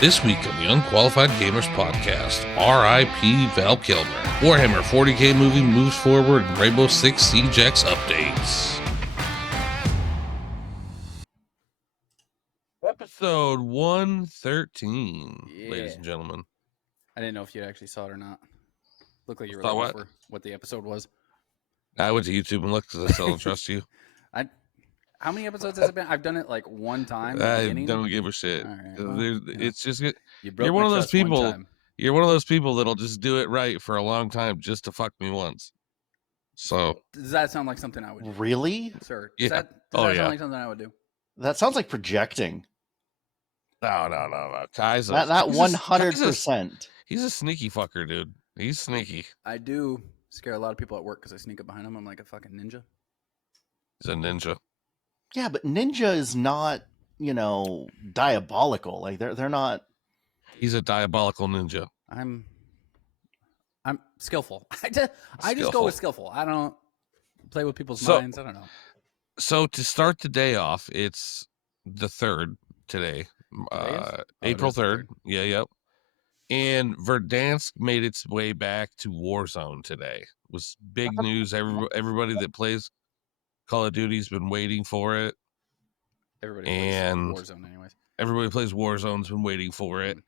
This week on the Unqualified Gamers Podcast, R.I.P. Val Kilmer. Warhammer 40k movie moves forward and Rainbow Six Siege X updates. Episode 113, ladies and gentlemen. I didn't know if you actually saw it or not. Looked like you were Saw looking what? for what the episode was. I went to YouTube and looked because I still don't trust you. How many episodes has it been? I've done it like one time. I beginning. don't give a shit. All right, well, It's just you're one of those people. You're one of those people that'll just do it right for a long time just to fuck me once. So does that sound like something I would do? Really? Sir, yeah. Does that sound like something I would do? That sounds like projecting. No. Kaiser. That 100%. He's a sneaky fucker, dude. He's sneaky. I do scare a lot of people at work because I sneak up behind them. I'm like a fucking ninja. He's a ninja. Yeah, but ninja is not, diabolical. Like they're not. He's a diabolical ninja. I'm skillful. I just go with skillful. I don't play with people's minds. I don't know. So to start the day off, it's the 3rd today. April 3rd. Yeah, yep. And Verdansk made its way back to Warzone today. It was big news. Everybody that plays Call of Duty's been waiting for it. Everybody plays Warzone anyways. Everybody plays Warzone's been waiting for it.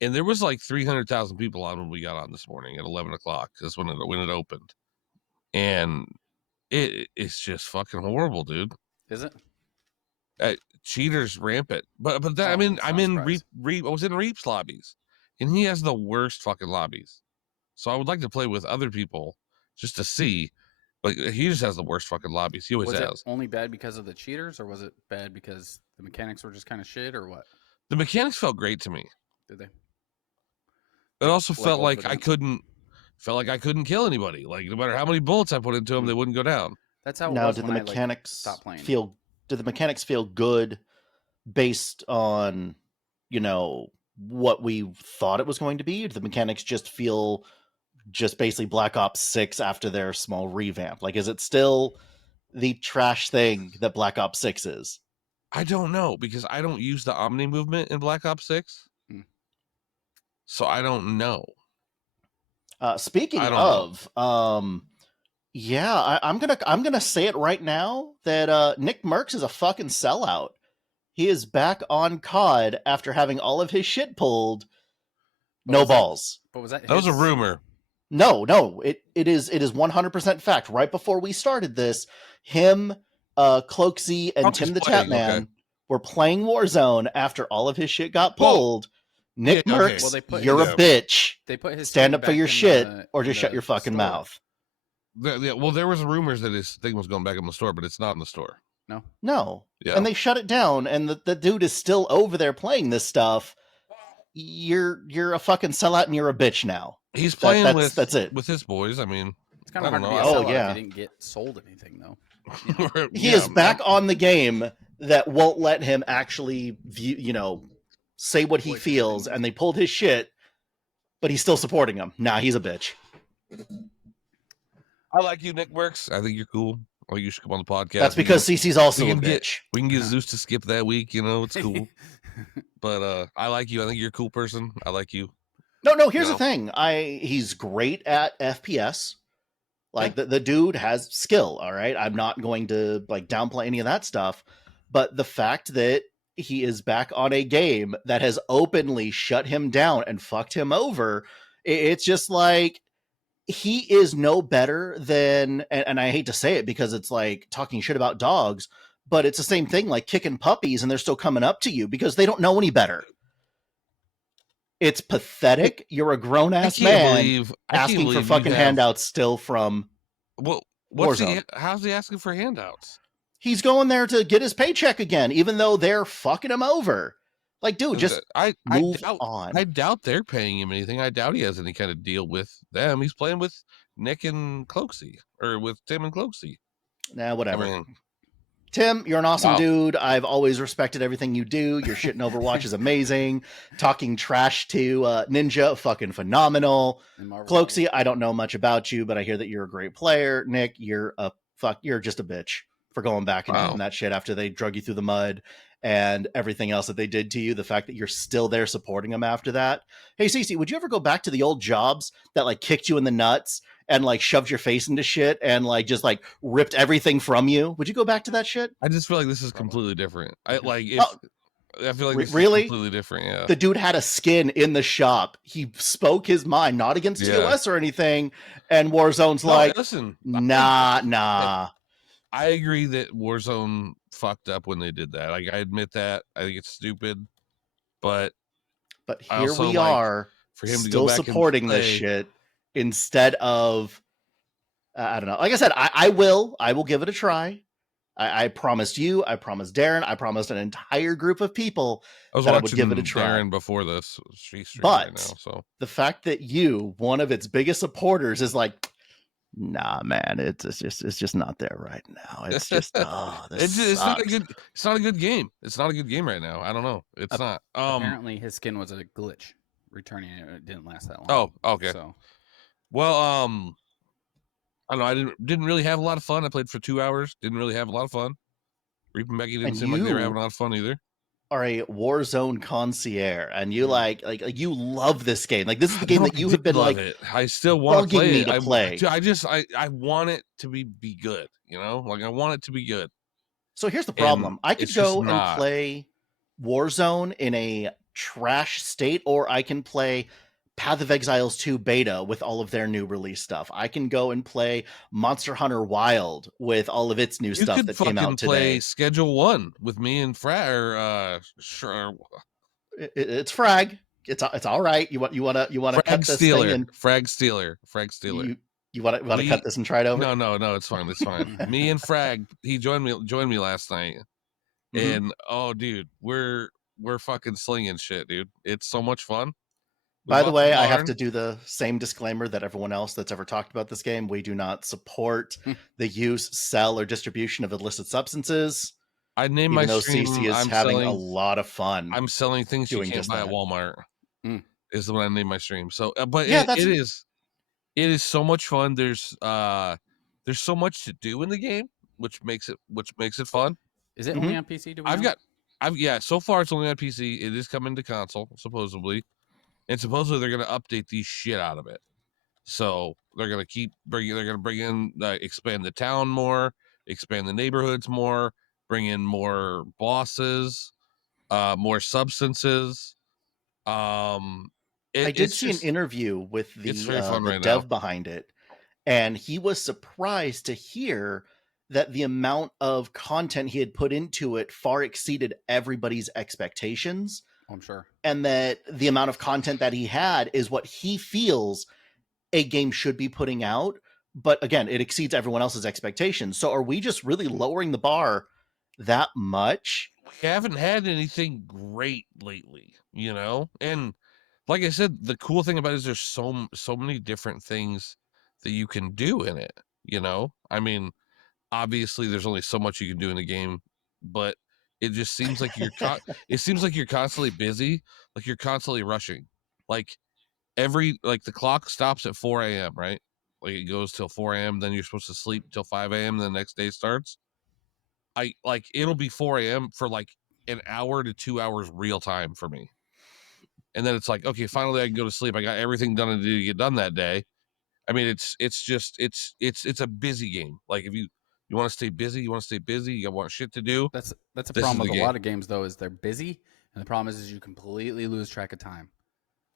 And there was like 300,000 people on when we got on this morning at 11 o'clock. That's when it opened. And it's just fucking horrible, dude. Is it? Cheaters rampant. But that, I was in Reap's lobbies. And he has the worst fucking lobbies. So I would like to play with other people just to see. Like, he just has the worst fucking lobbies. He always has. Was it only bad because of the cheaters, or was it bad because the mechanics were just kind of shit, or what? The mechanics felt great to me. Did they? It also felt like I couldn't kill anybody. Like, no matter how many bullets I put into them, they wouldn't go down. That's how. Now, did the mechanics Did the mechanics feel good based on what we thought it was going to be? Or did the mechanics just feel just basically Black Ops 6 after their small revamp? Like, is it still the trash thing that Black Ops 6 is? I don't know, because I don't use the Omni movement in Black Ops 6. So I don't know. Speaking of, yeah, I'm gonna say it right now that Nick Merckx is a fucking sellout. He is back on COD after having all of his shit pulled. No balls. But was that? That was a rumor. No, it is 100% fact. Right before we started this, him, Cloaksy, and Tim the Tapman were playing Warzone after all of his shit got pulled. Nick Merckx, you're a bitch. They put his stand up for your shit, or just shut your fucking mouth. Well, there was rumors that his thing was going back in the store, but it's not in the store. No. Yeah. And they shut it down, and the dude is still over there playing this stuff. You're a fucking sellout, and you're a bitch now. He's playing that's it. with his boys. I mean, it's kind of hard to be a sellout if you didn't get sold anything, though. He is back on the game that won't let him actually view, say what he feels, and they pulled his shit, but he's still supporting him. Nah, he's a bitch. I like you, Nick Merckx. I think you're cool. I think you should come on the podcast. That's because CC's also a bitch. We can get Zeus to skip that week. It's cool. But I like you. I think you're a cool person. I like you. No. Here's the thing. He's great at FPS. Like the dude has skill. All right. I'm not going to downplay any of that stuff. But the fact that he is back on a game that has openly shut him down and fucked him over, it's just like, he is no better than, and I hate to say it because it's like talking shit about dogs, but it's the same thing like kicking puppies and they're still coming up to you because they don't know any better. It's pathetic. You're a grown ass man asking for fucking handouts still from Warzone. How's he asking for handouts? He's going there to get his paycheck again, even though they're fucking him over. Like, dude, just move on. I doubt they're paying him anything. I doubt he has any kind of deal with them. He's playing with Nick and Cloaksy, or with Tim and Cloaksy. Nah, whatever. Tim, you're an awesome dude. I've always respected everything you do. Your shit in Overwatch is amazing. Talking trash to Ninja, fucking phenomenal. Cloaksy, I don't know much about you, but I hear that you're a great player. Nick, you're just a bitch for going back and doing that shit after they drug you through the mud. and everything else that they did to you, the fact that you're still there supporting them after that. Hey, Cece, would you ever go back to the old jobs that like kicked you in the nuts and like shoved your face into shit and like just like ripped everything from you? Would you go back to that shit? I just feel like this is completely different. I feel like this really? is completely different. Yeah. The dude had a skin in the shop. He spoke his mind, not against TOS or anything. And Warzone's like, listen, nah. I agree that Warzone fucked up when they did that. Like, I admit that. I think it's stupid, but here we are, for him still to go back supporting and play, this shit instead of I don't know. Like I said, I will give it a try. I promised you, I promised Darren, I promised an entire group of people that I would give it a try. Darren before this, but right now, so the fact that you, one of its biggest supporters, is like, nah, man, it's just not there right now. It's just it's not a good game. It's not a good game right now. I don't know. It's not. Apparently, his skin was a glitch. Returning it didn't last that long. Oh, okay. So, well, I don't know. I didn't really have a lot of fun. I played for 2 hours. Didn't really have a lot of fun. Reap and Becky didn't seem like they were having a lot of fun either. Are a Warzone concierge, and you like you love this game. Like, this is the game that you have been like, it. I still want to play me it. to play. I want it to be good. You know, like I want it to be good. So here's the problem: and I could go and play Warzone in a trash state, or I can play Path of Exiles 2 beta with all of their new release stuff. I can go and play Monster Hunter Wild with all of its new stuff that came out today. Play Schedule 1 with me and Frag. It's Frag. It's all right. You want to cut this thing and Frag Stealer. You want to cut this and try it over? No, it's fine. It's fine. Me and Frag, he joined me last night, and oh, dude, we're fucking slinging shit, dude. It's so much fun. By the way, I have to do the same disclaimer that everyone else that's ever talked about this game. We do not support the use, sell, or distribution of illicit substances. I name my stream. CC is having a lot of fun. I'm selling things you can't buy at Walmart. Is the one I name my stream. So, but yeah, it is so much fun. There's so much to do in the game, which makes it fun. Is it only on PC? So far it's only on PC. It is coming to console, supposedly. And supposedly they're going to update the shit out of it. So they're going to bring in, expand the town more, expand the neighborhoods more, bring in more bosses, more substances. I did see an interview with the dev behind it, and he was surprised to hear that the amount of content he had put into it far exceeded everybody's expectations. I'm sure. And that the amount of content that he had is what he feels a game should be putting out. But again, it exceeds everyone else's expectations. So are we just really lowering the bar that much? We haven't had anything great lately, you know? And like I said, the cool thing about it is there's so many different things that you can do in it, you know? I mean, obviously there's only so much you can do in the game, but it just seems like you're constantly busy, like you're constantly rushing. Like the clock stops at 4 a.m., right? Like it goes till 4 a.m., then you're supposed to sleep till 5 a.m., then the next day starts. It'll be 4 a.m. for like an hour to 2 hours real time for me. And then it's like, okay, finally I can go to sleep. I got everything done to get done that day. I mean, it's a busy game. Like if you want to stay busy, you want shit to do. That's a problem with a lot of games though, is they're busy, and the problem is you completely lose track of time.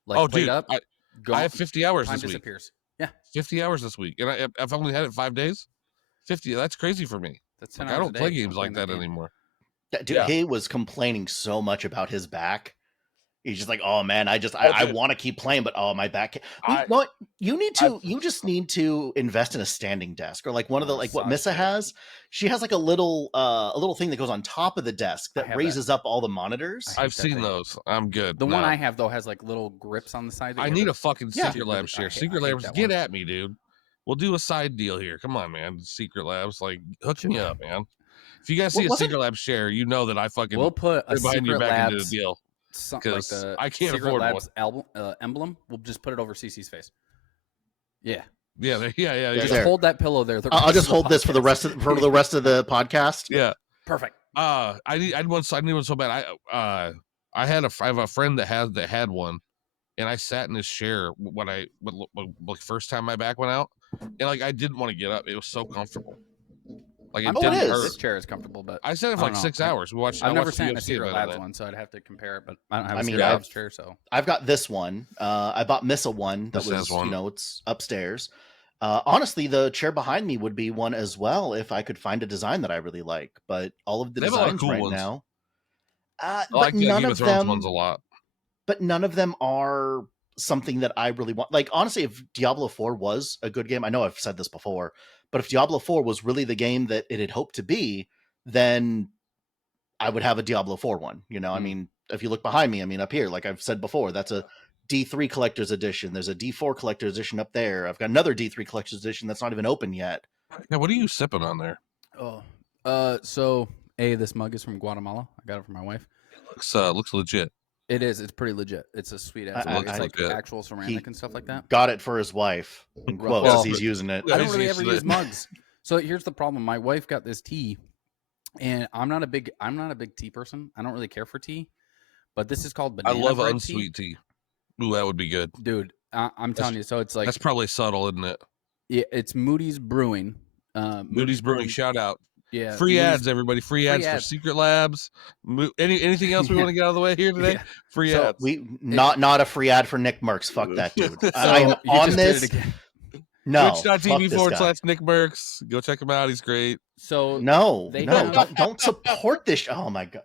Like, dude, I have 50 hours this week. Disappears. Yeah, 50 hours this week, and I've only had it 5 days. 50, that's crazy for me. That's 10 I don't play games like that anymore. Dude, he was complaining so much about his back. He's just like, oh man, I want to keep playing, but my back. You just need to invest in a standing desk, or like one of the what Missa has. She has like a little thing that goes on top of the desk that raises up all the monitors. I've seen those. I'm good. The one I have though has like little grips on the side. I need a fucking Secret Lab share. Secret Labs, get at me, dude. We'll do a side deal here. Come on, man. Secret Labs, like hook me up, man. If you guys see a Secret Lab share, you know that I fucking we'll put a Secret Labs into the deal. Because like I can't Secret afford Labs emblem, we'll just put it over CC's face. Yeah. Just hold that pillow there. I'll just hold this for the rest of the podcast. Yeah, perfect. I need one so bad. I have a friend that had one, and I sat in his chair when first time my back went out, and like I didn't want to get up. It was so comfortable. Like it didn't hurt. This chair is comfortable, but I sat in for like 6 hours. I've never sat in a UFC Secret event Labs on it. one, so I'd have to compare it. But I don't have a I mean, Secret Labs chair, so I've got this one. I bought Missa one that was, you know, it's upstairs. Honestly, the chair behind me would be one as well if I could find a design that I really like. But all of the designs right now, I like the Game of Thrones ones a lot. But none of them are something that I really want. Like, honestly, if Diablo 4 was a good game, I know I've said this before, but if Diablo 4 was really the game that it had hoped to be, then I would have a Diablo 4 one. You know, I mean, if you look behind me, I mean, up here, like I've said before, that's a D3 collector's edition. There's a D4 collector's edition up there. I've got another D3 collector's edition that's not even open yet. Yeah, what are you sipping on there? So this mug is from Guatemala. I got it for my wife. It looks legit. It is. It's pretty legit. It's a sweet ass mug. It's like actual ceramic and stuff like that. Got it for his wife. In quotes, he's using it. I don't really ever use mugs. So here's the problem. My wife got this tea, and I'm not a big tea person. I don't really care for tea, but this is called banana bread unsweet tea. Ooh, that would be good, dude. I'm telling you. So it's like that's probably subtle, isn't it? Yeah, it's Moody's Brewing. Moody's Brewing. Shout out. Yeah, free ads, everybody. Free ads for Secret Labs. Anything else we want to get out of the way here today? Yeah. Free ads. Not a free ad for Nick Merckx. Fuck that dude. I am on this. No. Twitch.tv/Nick Merckx. Go check him out. He's great. So don't support this. Oh my god.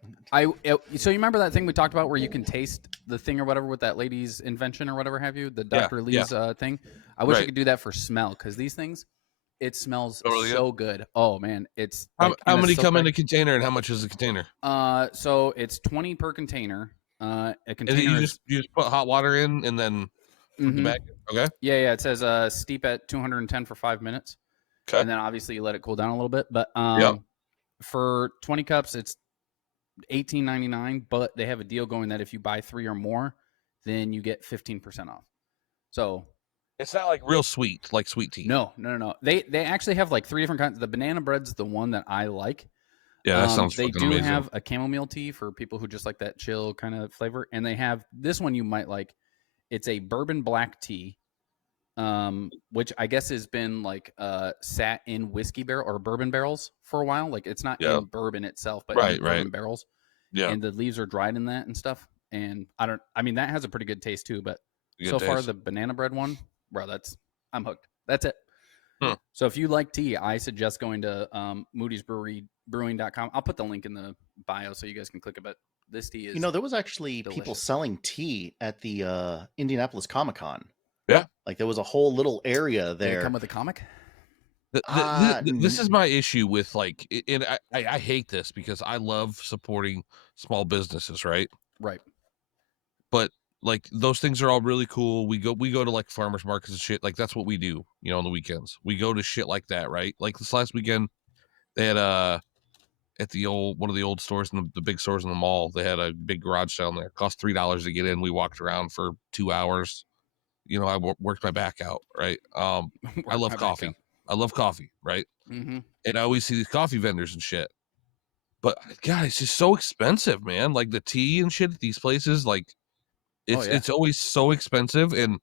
So you remember that thing we talked about where you can taste the thing or whatever with that lady's invention or whatever have you, the Dr. Lee's thing. I wish I could do that for smell, because these things, it smells so good. Oh man, it's how many come in a container, and how much is a container? So it's 20 per container. A container. And you just put hot water in and then the back. Okay. Yeah. It says steep at 210 for 5 minutes. Okay. And then obviously you let it cool down a little bit. But for 20 cups, it's $18.99. But they have a deal going that if you buy 3 or more, then you get 15% off. So it's not like real sweet, like sweet tea. No. They actually have like 3 different kinds. The banana bread's the one that I like. Yeah, that sounds They do amazing. have a chamomile tea for people who just like that chill kind of flavor, and they have this one you might like. It's a bourbon black tea, which I guess has been like sat in whiskey barrel or bourbon barrels for a while. Like it's not in bourbon itself, but in bourbon barrels. Yeah, and the leaves are dried in that and stuff. And I mean that has a pretty good taste too. But so far the banana bread one, bro, I'm hooked. That's it. So if you like tea, I suggest going to moodysbrewing.com. I'll put the link in the bio so you guys can click it. But this tea is, there was actually people selling tea at the Indianapolis Comic-Con. Yeah, like there was a whole little area there. Did it come with a comic? This is my issue with like, and I hate this because I love supporting small businesses, right? Right. But like those things are all really cool. We go to like farmers markets and shit. Like that's what we do, on the weekends. We go to shit like that, right? Like this last weekend, they had at the one of the old stores in the big stores in the mall. They had a big garage sale there. It cost $3 to get in. We walked around for 2 hours. I worked my back out, right? I love coffee. I love coffee, right? Mm-hmm. And I always see these coffee vendors and shit. But God, it's just so expensive, man. Like the tea and shit at these places, like. It's always so expensive, and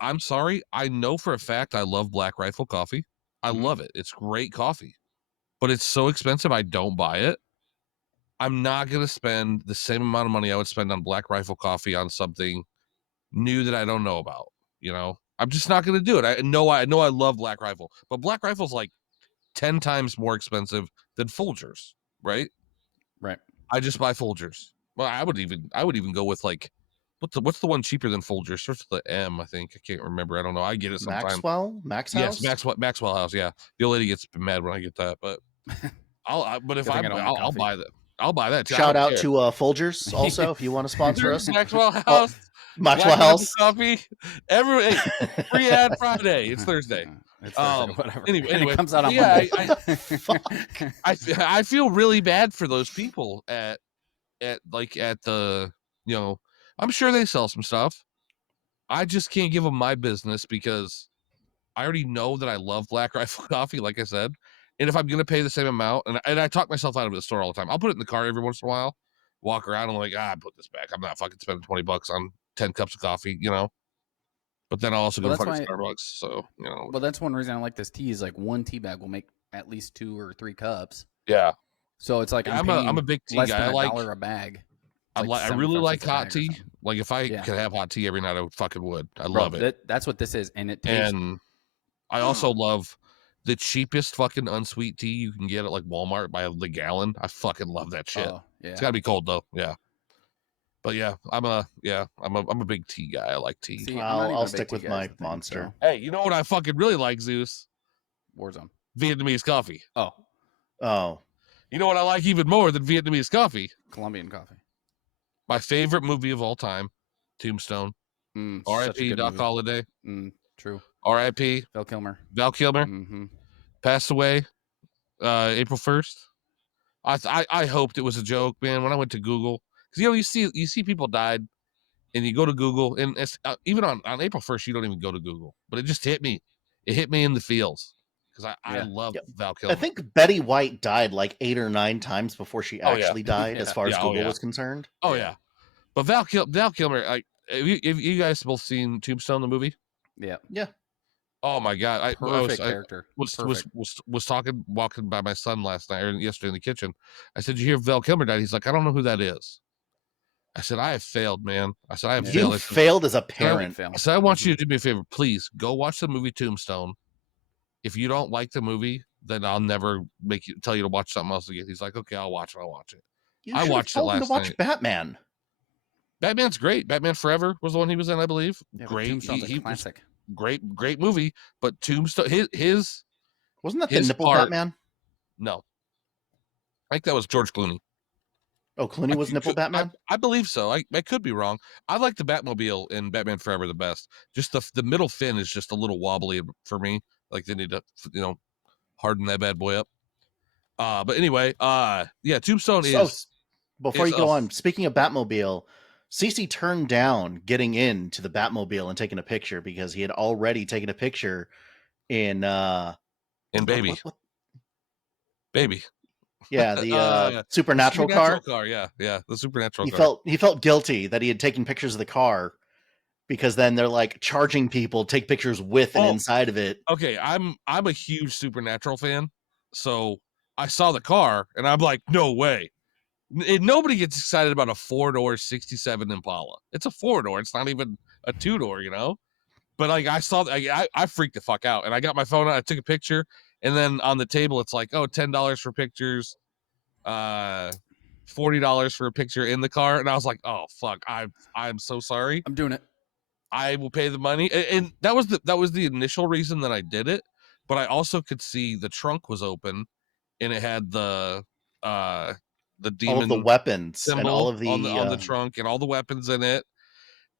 I'm sorry. I know for a fact I love Black Rifle coffee. I love it. It's great coffee, but it's so expensive. I don't buy it. I'm not gonna spend the same amount of money I would spend on Black Rifle coffee on something new that I don't know about. I'm just not gonna do it. I know I love Black Rifle, but Black Rifle's like 10 times more expensive than Folgers, right? Right. I just buy Folgers. Well, I would even go with like. What's the one cheaper than Folgers? Starts with the M, I think. I can't remember. I don't know. I get it sometimes. Max House? Yes, Maxwell House. Yeah, the old lady gets mad when I get that, but I'll buy that. I'll buy that too. Shout out to Folgers also if you want to sponsor us. Maxwell House. Maxwell House coffee. Free ad Friday. It's Thursday. It's Thursday, whatever. Anyway, it comes out on Monday. I feel really bad for those people at the I'm sure they sell some stuff. I just can't give them my business because I already know that I love Black Rifle coffee, like I said, And if I'm gonna pay the same amount, and I talk myself out of the store all the time, I'll put it in the car every once in a while, walk around, and I'm like, I put this back. I'm not fucking spending $20 on 10 cups of coffee, you know. But then I'll also go to fucking Starbucks. So, you know. Well, that's one reason I like this tea is like one tea bag will make at least 2 or 3 cups. Yeah. So it's like I'm a big tea less guy. than I like $1 a bag. I really like hot tea. Like if I could have hot tea every night, I fucking would. I love it. That's what this is, and it tastes. And I also love the cheapest fucking unsweet tea you can get at like Walmart by the gallon. I fucking love that shit. Oh, yeah. It's gotta be cold though. Yeah. But yeah, I'm a big tea guy. I like tea. See, I'll stick with my Monster. Hey, you know what I fucking really like, Zeus? Warzone. Vietnamese coffee. Oh. You know what I like even more than Vietnamese coffee? Colombian coffee. My favorite movie of all time, Tombstone. R.I.P. Doc Holliday. True. R.I.P. Val Kilmer. Mm-hmm. Passed away April 1st. I hoped it was a joke, man. When I went to Google, because you see people died, and you go to Google, and it's, even on April 1st, you don't even go to Google. But it just hit me. It hit me in the feels because I love Val Kilmer. I think Betty White died like 8 or 9 times before she actually died, as far as Google was concerned. Oh yeah, but Val Kilmer, have you guys both seen Tombstone, the movie? Yeah. Oh my god! Perfect character. Was walking by my son last night or yesterday in the kitchen. I said, "You hear Val Kilmer died?" He's like, "I don't know who that is." I said, "I have failed, man." I said, "I have failed." You failed as a parent. I said, "I want you to do me a favor, please. Go watch the movie Tombstone. If you don't like the movie, then I'll never tell you to watch something else again." He's like, "Okay, I'll watch it. I'll watch it." I watched it last night. Batman. Batman's great. Batman Forever was the one he was in, I believe. Yeah, great. Tombstone's a classic. Great movie. But Tombstone, his wasn't that the nipple Batman? No, I think that was George Clooney. Oh, Clooney was nipple Batman? I believe so. I could be wrong. I like the Batmobile in Batman Forever the best. Just the middle fin is just a little wobbly for me. Like they need to, harden that bad boy up. But anyway, Tombstone is. Before you go on, speaking of Batmobile, CC turned down getting into the Batmobile and taking a picture because he had already taken a picture in Baby. Baby. Yeah, the supernatural car. Yeah, the supernatural car. He felt guilty that he had taken pictures of the car because then they're like charging people take pictures with and inside of it. Okay, I'm a huge Supernatural fan, so I saw the car and I'm like, no way. Nobody gets excited about a 4-door 67 Impala. It's a 4-door. It's not even a 2-door, But like I saw, I freaked the fuck out, and I got my phone out. I took a picture, and then on the table it's like, $10 for pictures, $40 for a picture in the car, and I was like, oh fuck, I'm so sorry. I'm doing it. I will pay the money, and that was the initial reason that I did it. But I also could see the trunk was open, and it had the demon, all of the weapons and all of the on the trunk and all the weapons in it,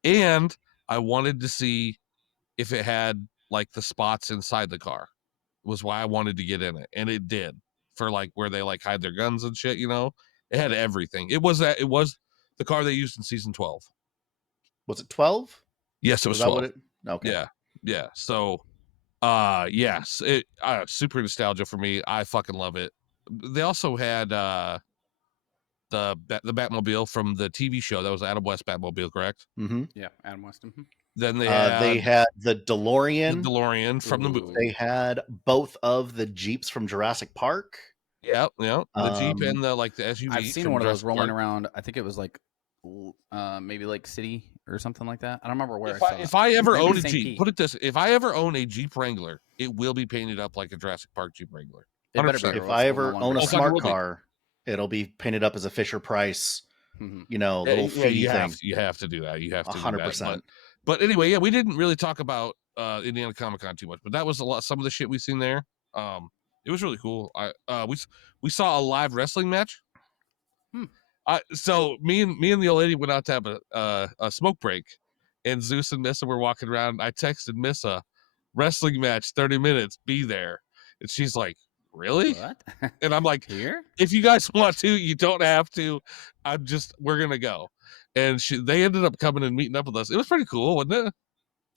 and I wanted to see if it had like the spots inside the car. Was why I wanted to get in it, and it did, for like where they like hide their guns and shit. It had everything. It was the car they used in season 12. Was it 12? Yes, it was 12. Okay. Yeah. So, yes, it super nostalgia for me. I fucking love it. They also had the Batmobile from the TV show. That was Adam West Batmobile, correct? Mm-hmm. Yeah, Adam West. Mm-hmm. Then they had the DeLorean. The DeLorean from the movie. They had both of the Jeeps from Jurassic Park. Yeah. The Jeep and the SUV. I've seen one of those rolling around. I think it was like maybe like City or something like that. I don't remember where I saw it. If I ever own a Jeep, put it this: if I ever own a Jeep Wrangler, it will be painted up like a Jurassic Park Jeep Wrangler. If I ever own a smart car, it'll be painted up as a Fisher Price, little fee thing. You have to do that. You have to 100%. But anyway, we didn't really talk about Indiana Comic Con too much, but that was some of the shit we seen there. It was really cool. We saw a live wrestling match. So me and the old lady went out to have a smoke break, and Zeus and Missa were walking around. I texted Missa, wrestling match, 30 minutes, be there. And she's like, really? What? And I'm like, here? If you guys want to, you don't have to. We're going to go. And they ended up coming and meeting up with us. It was pretty cool, wasn't it?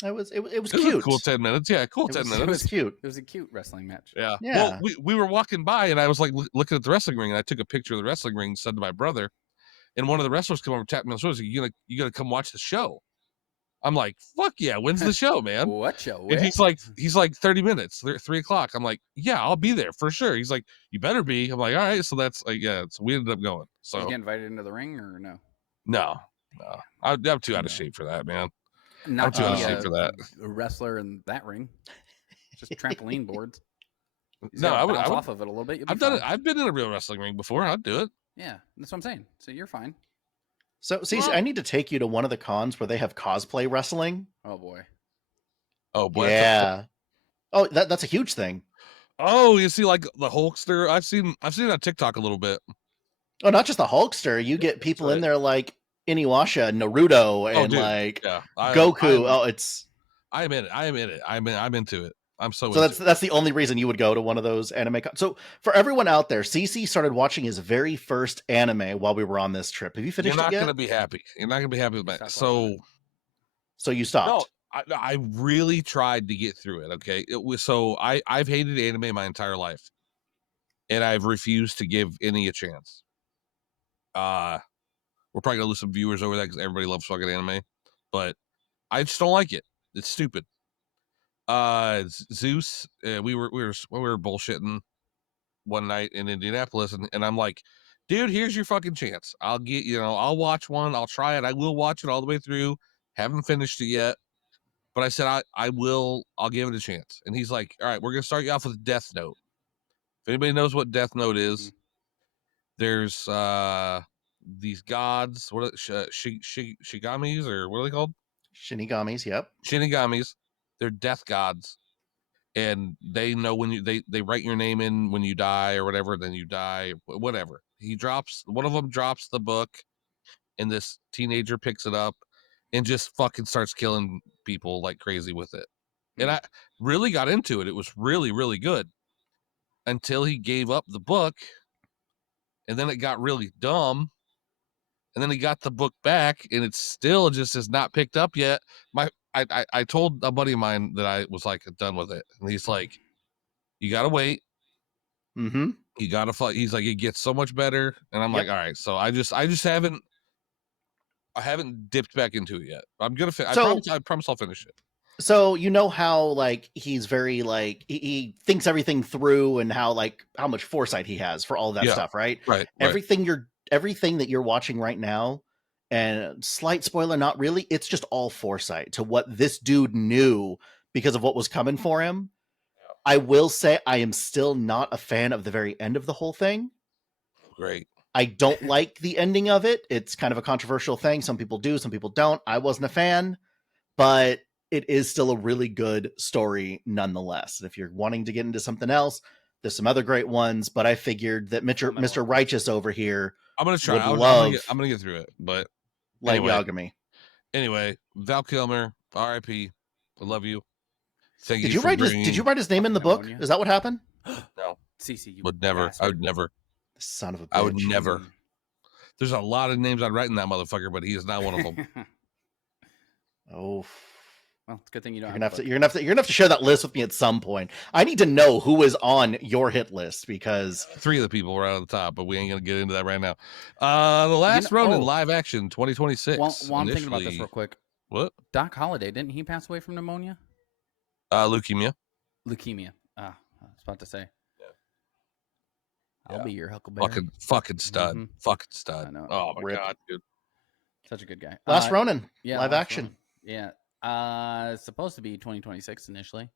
It was It was cute. a cool 10 minutes. Yeah, cool 10 minutes. It was cute. It was a cute wrestling match. Yeah. Yeah. Well, we were walking by, and I was like looking at the wrestling ring, and I took a picture of the wrestling ring, said to my brother, and one of the wrestlers come over and tapped me on the shoulder. You gotta come watch the show. I'm like, fuck yeah, when's the show, man? What show? And he's like 30 minutes, 3:00. I'm like, yeah, I'll be there for sure. He's like, you better be. I'm like, all right. So that's like, yeah. So we ended up going. So did you get invited into the ring or no? No. I'm too out of shape for that, man. Not I'm too out of shape for that. A wrestler in that ring. It's just trampoline boards. No, I would off of it a little bit. I've done it. I've been in a real wrestling ring before. I'd do it. Yeah, that's what I'm saying. So you're fine. So, Cece, I need to take you to one of the cons where they have cosplay wrestling. Oh boy. Oh boy. Yeah. Oh, that's a huge thing. Oh, you see, like the Hulkster. I've seen it on TikTok a little bit. Oh, not just the Hulkster. You get people in there like Inuyasha, Naruto, and Goku. I'm in it. I'm into it. I'm so that's the only reason you would go to one of those anime. So for everyone out there, CC started watching his very first anime while we were on this trip. Have you finished it yet? You're not gonna be happy. You're not gonna be happy with that. So you stopped. No, I really tried to get through it. Okay, I've hated anime my entire life, and I've refused to give any a chance. We're probably gonna lose some viewers over that because everybody loves fucking anime, but I just don't like it. It's stupid. Zeus, we were bullshitting one night in Indianapolis, and I'm like, dude, here's your fucking chance. I'll watch one. I'll try it. I will watch it all the way through. Haven't finished it yet, but I said I'll give it a chance. And he's like, all right, we're gonna start you off with Death Note. If anybody knows what Death Note is, there's these gods. What are Shigamis, or what are they called? Shinigamis. Yep. Shinigamis. They're death gods, and they know when they write your name in when you die or whatever. Then you die, whatever. One of them drops the book, and this teenager picks it up and just fucking starts killing people like crazy with it. And I really got into it. It was really, really good until he gave up the book, and then it got really dumb. And then he got the book back, and it still just is not picked up yet. I told a buddy of mine that I was like done with it, and he's like, "You gotta wait. Mm-hmm. You gotta fight." He's like, "It gets so much better," and I'm like, "All right." So I just haven't dipped back into it yet. I'm gonna. I promise I'll finish it. So you know how like he's very like he thinks everything through, and how much foresight he has for all of that stuff, right? Right. Everything that you're watching right now, and slight spoiler, not really, it's just all foresight to what this dude knew because of what was coming for him. Yeah. I will say I am still not a fan of the very end of the whole thing. Great. I don't like the ending of it. It's kind of a controversial thing. Some people do, some people don't. I wasn't a fan, but it is still a really good story nonetheless. And if you're wanting to get into something else, there's some other great ones, but I figured that Mr. Righteous over here I'm gonna try. I'm gonna get through it, but Yagami. Anyway, Val Kilmer, R.I.P. I love you. Thank you. Did you write his name in the book? Is that what happened? No, CC, you would never. bastard. I would never. Son of a bitch. I would never. There's a lot of names I'd write in that motherfucker, but he is not one of them. Oh. Well, it's a good thing you don't. You're gonna have to share that list with me at some point. I need to know who is on your hit list, because 3 of the people were out of the top, but we ain't gonna get into that right now. The Last Ronan Live Action 2026. Well, I'm thinking about this real quick. What? Doc Holliday, didn't he pass away from pneumonia? Leukemia. I was about to say. I'll be your Huckleberry. Fucking stud. Mm-hmm. Fucking stud. I know. Oh my god, dude. Such a good guy. Last Ronan. Live action. Ronan. Yeah. It's supposed to be 2026 initially.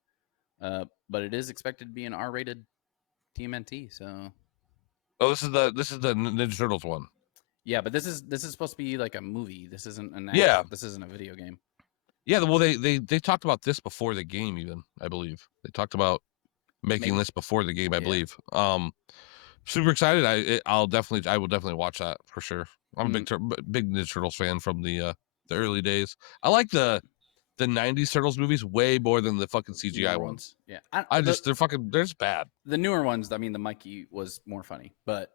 But it is expected to be an R-rated TMNT, so. Oh, this is the Ninja Turtles one. Yeah, but this is supposed to be like a movie. This isn't an this isn't a video game. Yeah, well they talked about this before the game even, I believe. They talked about making this before the game, I believe. Super excited. I will definitely watch that for sure. I'm a big Ninja Turtles fan from the early days. I like the 90s Turtles movies way more than the fucking CGI ones. Yeah. They're just bad. The newer ones, I mean, the Mikey was more funny, but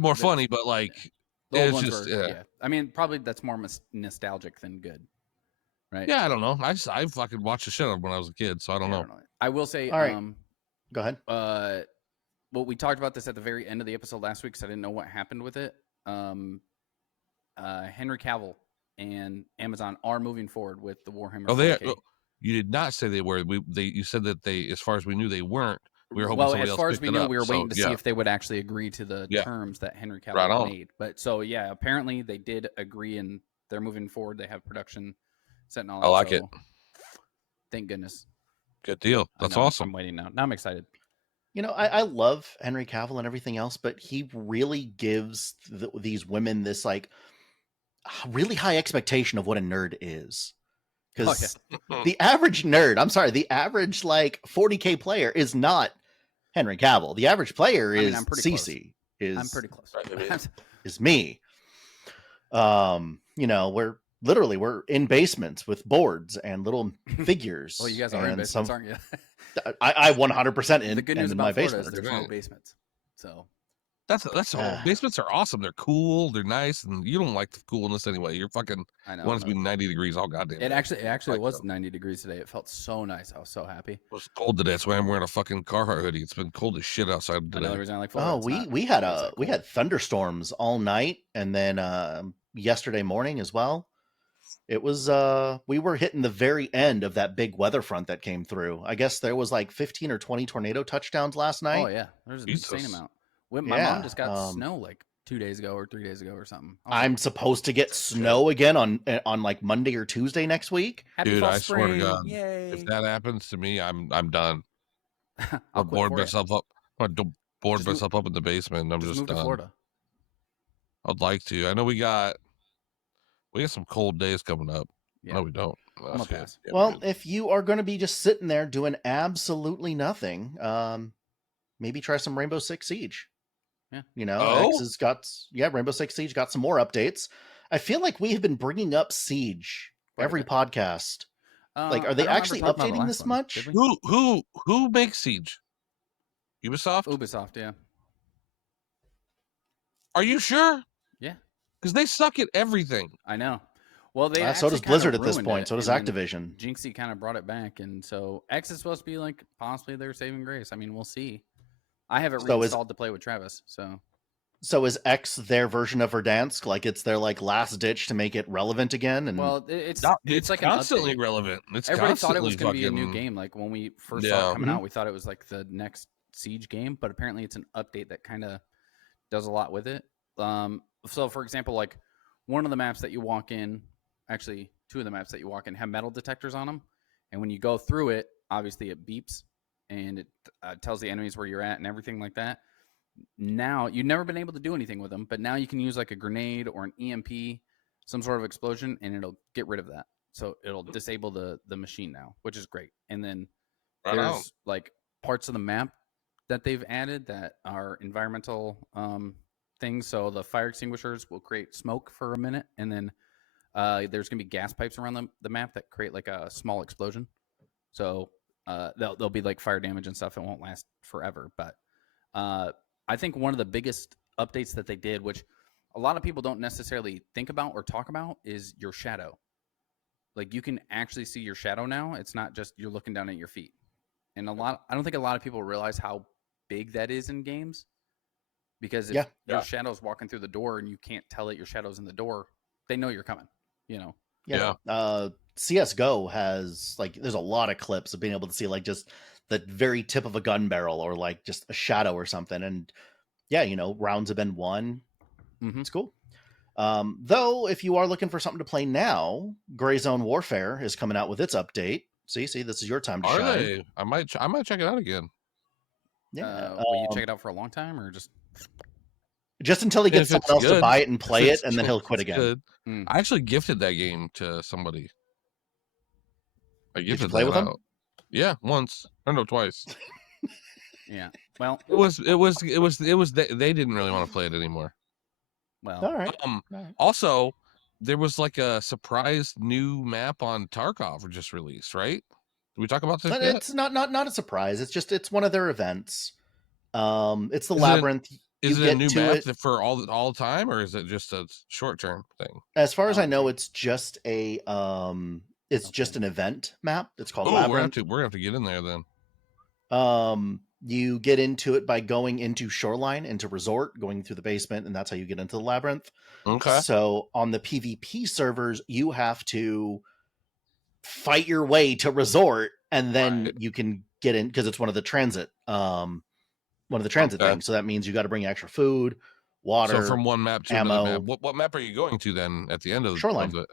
more funny, but like the old ones were, I mean, probably that's more nostalgic than good. right? Yeah, I don't know. I fucking watched the shit out of it when I was a kid, so I don't know. I will say, All right. Go ahead. Well, we talked about this at the very end of the episode last week, because I didn't know what happened with it. Henry Cavill and Amazon are moving forward with the Warhammer. Oh, 4K. You did not say they were. You said that they, as far as we knew, they weren't. We were hoping well, somebody as else far as picked we it knew, up. we were So, waiting to see if they would actually agree to the terms that Henry Cavill made. But so yeah, apparently they did agree, and they're moving forward. They have production set and all that. I like it. Thank goodness. Good deal. That's awesome. I'm waiting now. Now I'm excited. You know, I love Henry Cavill and everything else, but he really gives these women this like really high expectation of what a nerd is. Because the average nerd, I'm sorry, the average like 40K player is not Henry Cavill. The average player is CC. I'm pretty close. Is me. You know, we're in basements with boards and little figures. Oh, you guys are in basements, aren't you? I 100% in. The good news in about my Florida basement. is there's no basements. So that's all. Basements are awesome. They're cool. They're nice, and you don't like the coolness anyway. You're fucking. I know. You want it to be 90 degrees all goddamn. It actually was 90 degrees today. It felt so nice. I was so happy. It was cold today. That's why I'm wearing a fucking Carhartt hoodie. It's been cold as shit outside today. Another reason I like Florida. We had thunderstorms all night, and then yesterday morning as well. It was we were hitting the very end of that big weather front that came through. I guess there was like 15 or 20 tornado touchdowns last night. Oh yeah, there's an insane amount. My mom just got snow like 2 days ago or 3 days ago or something. I'm supposed to get snow again on like Monday or Tuesday next week. Dude, I swear to God, if that happens to me, I'm done. I'll board myself up. I'll board myself up in the basement. I'm just move done. to Florida. I'd like to. I know we got some cold days coming up. Yeah. No, we don't. Well, if you are going to be just sitting there doing absolutely nothing, maybe try some Rainbow Six Siege. Yeah. You know, X has got Rainbow Six Siege got some more updates. I feel like we have been bringing up Siege every podcast. Like, are they actually updating this much? Who makes Siege? Ubisoft? Ubisoft, yeah. Are you sure? Yeah. Because they suck at everything. I know. Well, they so does Blizzard at this point. So does Activision. Jinxie kind of brought it back, and so X is supposed to be like possibly their saving grace. I mean, we'll see. I have it reinstalled to play with Travis. So is X their version of Verdansk? Like it's their like last ditch to make it relevant again? And well, it's like constantly an relevant. Everybody thought it was going to be a new game. Like when we first saw it coming out, we thought it was like the next Siege game, but apparently it's an update that kind of does a lot with it. So for example, like one of the maps that you walk in, actually two of the maps that you walk in have metal detectors on them, and when you go through it, obviously it beeps and it tells the enemies where you're at and everything like that. Now you've never been able to do anything with them, but now you can use like a grenade or an EMP, some sort of explosion, and it'll get rid of that. So it'll disable the machine now, which is great. And then there's like parts of the map that they've added that are environmental things. So the fire extinguishers will create smoke for a minute, and then there's gonna be gas pipes around the map that create like a small explosion. So there'll be like fire damage and stuff. It won't last forever, but I think one of the biggest updates that they did, which a lot of people don't necessarily think about or talk about, is your shadow. Like you can actually see your shadow now. It's not just you're looking down at your feet. And I don't think a lot of people realize how big that is in games. Because if your shadow's walking through the door and you can't tell that your shadow's in the door, they know you're coming, you know? Yeah. CSGO has like, there's a lot of clips of being able to see like just the very tip of a gun barrel or like just a shadow or something. And yeah, you know, rounds have been won. Mm-hmm. It's cool. Though, if you are looking for something to play now, Grayzone Warefare is coming out with its update. See, this is your time to shine. I might check it out again. Yeah. Will you check it out for a long time or just until he gets someone else to buy it and play it, and then he'll quit again? I actually gifted that game to somebody. Did you play with him? Yeah, once. I don't know, twice. Yeah. Well, it was. They didn't really want to play it anymore. Well, all right. Also, there was like a surprise new map on Tarkov just released, right? Did we talk about this? It's not a surprise. It's one of their events. It's the Labyrinth. Is it a new map for all time, or is it just a short term thing? As far as I know, it's just a It's just an event map. It's called Oh, Labyrinth. we're gonna have to get in there then. You get into it by going into Shoreline, into Resort, going through the basement, and that's how you get into the Labyrinth. Okay. So on the PvP servers, you have to fight your way to Resort, and then you can get in because it's one of the transit things. So that means you got to bring extra food, water. So from one map to ammo. another map. What map are you going to then at the end of Shoreline? Of it?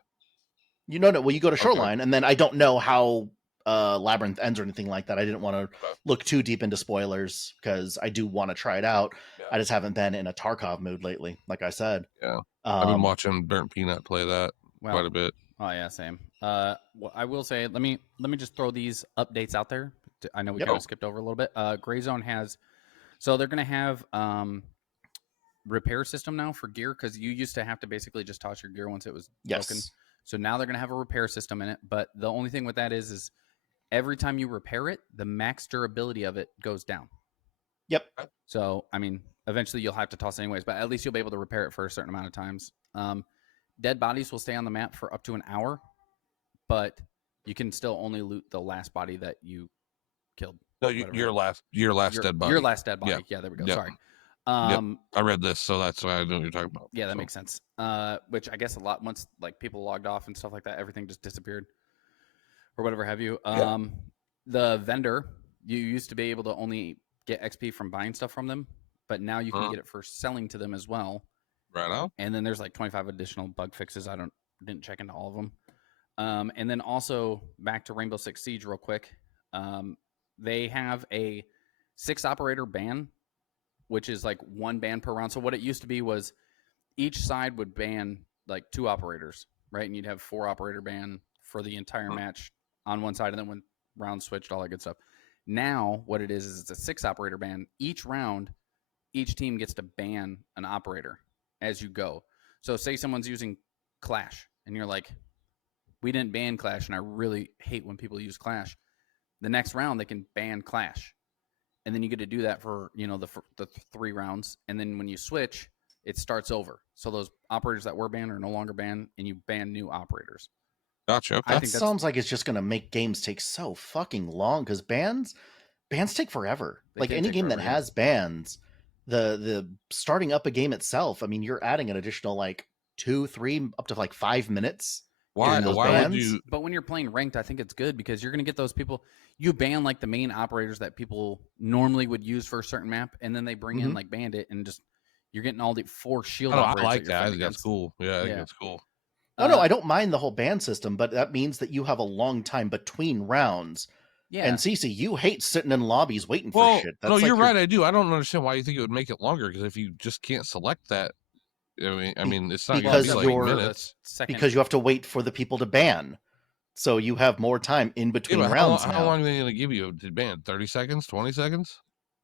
You go to Shoreline, and then I don't know how Labyrinth ends or anything like that. I didn't want to look too deep into spoilers because I do want to try it out. Yeah. I just haven't been in a Tarkov mood lately, like I said. Yeah, I've been watching Burnt Peanut play that quite a bit. Oh yeah, same. Well, I will say, let me just throw these updates out there. I know we kind of skipped over a little bit. Grayzone has, so they're going to have repair system now for gear, because you used to have to basically just toss your gear once it was broken. So now they're going to have a repair system in it. But the only thing with that is every time you repair it, the max durability of it goes down. Yep. So, I mean, eventually you'll have to toss it anyways, but at least you'll be able to repair it for a certain amount of times. Dead bodies will stay on the map for up to an hour, but you can still only loot the last body that you killed. No, your last dead body. Your last dead body. Yeah, there we go. Sorry. I read this, so that's why I know what you're talking about. Yeah, that makes sense. Which I guess once like people logged off and stuff like that, everything just disappeared or whatever have you. The vendor, you used to be able to only get XP from buying stuff from them, but now you can get it for selling to them as well. Right on. And then there's like 25 additional bug fixes. I didn't check into all of them. And then also back to Rainbow Six Siege real quick. They have a 6-operator ban, which is like 1 ban per round. So what it used to be was each side would ban like 2 operators, right? And you'd have 4-operator ban for the entire match on one side, and then when rounds switched, all that good stuff. Now what it is it's a 6-operator ban. Each round, each team gets to ban an operator as you go. So say someone's using Clash, and you're like, we didn't ban Clash, and I really hate when people use Clash. The next round, they can ban Clash. And then you get to do that for, the 3 rounds. And then when you switch, it starts over. So those operators that were banned are no longer banned, and you ban new operators. Gotcha. Okay. That sounds like it's just going to make games take so fucking long, because bans take forever. Like any game that has bans, the starting up a game itself, I mean, you're adding an additional like 2, 3, up to like 5 minutes. Why would you? But when you're playing ranked, I think it's good because you're going to get those people. You ban like the main operators that people normally would use for a certain map, and then they bring in like Bandit, and just you're getting all the 4 shield operators. I like that. I think that's cool. Yeah, I think that's cool. No, I don't mind the whole ban system, but that means that you have a long time between rounds. Yeah. And CC, you hate sitting in lobbies waiting for shit. That's you're right. I do. I don't understand why you think it would make it longer, because if you just can't select that, I mean, it's not going to be like minutes. Because you have to wait for the people to ban. So you have more time in between rounds. How long are they going to give you to ban? 30 seconds? 20 seconds?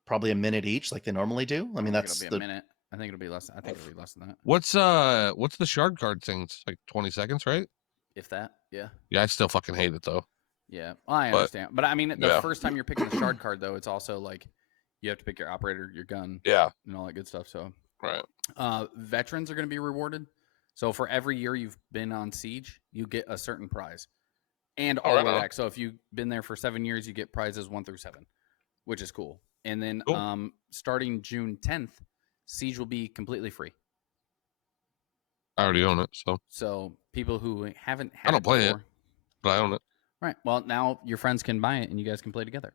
Probably a minute each, like they normally do. I mean, that's it'll be a minute. I think it'll be less. I think it'll be less than that. What's the shard card thing? It's like 20 seconds, right? If that, yeah. Yeah, I still fucking hate it though. Yeah, I understand. But I mean, the first time you're picking the shard card, though, it's also like you have to pick your operator, your gun, and all that good stuff. So right. Veterans are going to be rewarded. So for every year you've been on Siege, you get a certain prize, and all the way back. So if you've been there for 7 years, you get prizes 1 through 7, which is cool. And then starting June 10th, Siege will be completely free. I already own it, so people who haven't had I don't play it, but I own it. Right. Well, now your friends can buy it and you guys can play together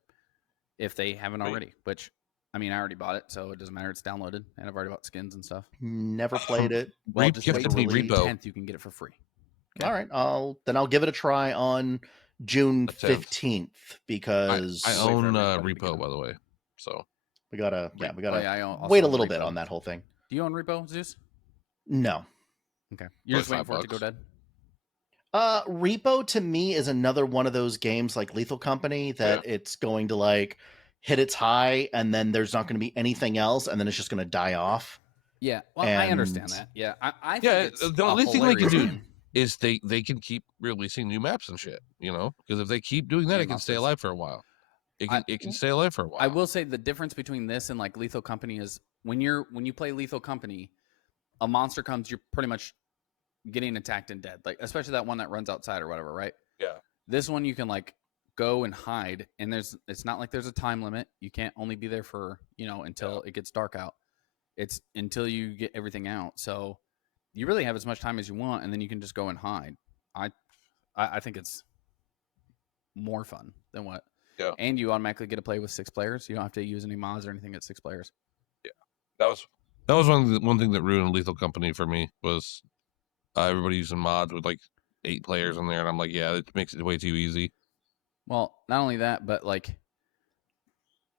if they haven't already. Which, I mean, I already bought it, so it doesn't matter. It's downloaded, and I've already bought skins and stuff. Never played it. Well, just wait till June 10th. You can get it for free. Okay. All right. I'll give it a try on June 15th because I own Repo, by the way. So we gotta wait a little bit on that whole thing. Do you own Repo, Zeus? No. Okay. You're just waiting for it to go dead? Repo to me is another one of those games like Lethal Company that it's going to like hit its high and then there's not going to be anything else and then it's just going to die off. Yeah. Well, I understand that. Yeah. I think it's the only thing they can do is they can keep releasing new maps and shit, because if they keep doing that, it can stay alive for a while. It can stay alive for a while. I will say the difference between this and like Lethal Company is when you play Lethal Company, a monster comes, you're pretty much getting attacked and dead. Like especially that one that runs outside or whatever, right? Yeah. This one you can like go and hide, and it's not like there's a time limit. You can't only be there for until it gets dark out. It's until you get everything out. So you really have as much time as you want, and then you can just go and hide. I think it's more fun than what. Yeah. And you automatically get to play with 6 players. You don't have to use any mods or anything at 6 players. Yeah, that was one thing that ruined Lethal Company for me was everybody using mods with like 8 players in there, and I'm like, yeah, it makes it way too easy. Well, not only that, but like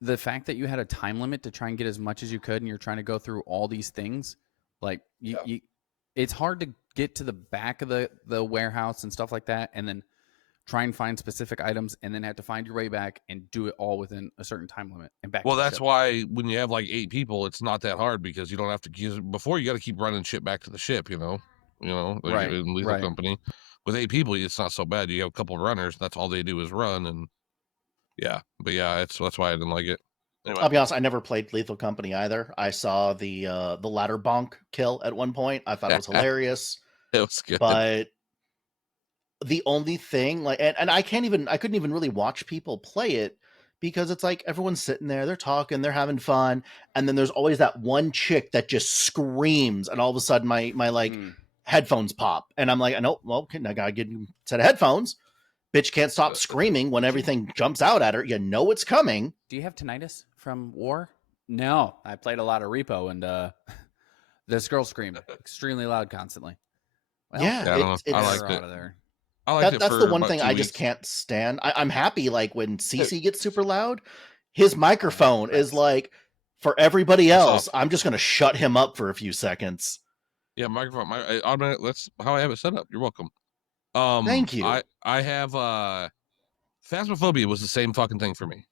the fact that you had a time limit to try and get as much as you could, and you're trying to go through all these things, like you it's hard to get to the back of the warehouse and stuff like that, and then try and find specific items, and then have to find your way back and do it all within a certain time limit and back. Well, that's why when you have like 8 people, it's not that hard because you don't have to before you got to keep running shit back to the ship, like right, in Lethal Company. With 8 people, it's not so bad. You have a couple of runners, that's all they do is run, and that's why I didn't like it. Anyway. I'll be honest, I never played Lethal Company either. I saw the ladder bonk kill at one point. I thought it was hilarious. It was good. But the only thing, and I couldn't even really watch people play it because it's like everyone's sitting there, they're talking, they're having fun, and then there's always that one chick that just screams, and all of a sudden my headphones pop, and I'm like, I gotta get a set of headphones. Bitch can't stop screaming when everything jumps out at her. You know it's coming. Do you have tinnitus from War? No, I played a lot of Repo, and this girl screamed extremely loud constantly. Well, yeah, I liked it. That's the one thing I just can't stand. I'm happy like when CC gets super loud, his microphone is like, for everybody else, I'm just going to shut him up for a few seconds. Yeah, microphone. That's how I have it set up. You're welcome. Thank you. I have Phasmophobia was the same fucking thing for me.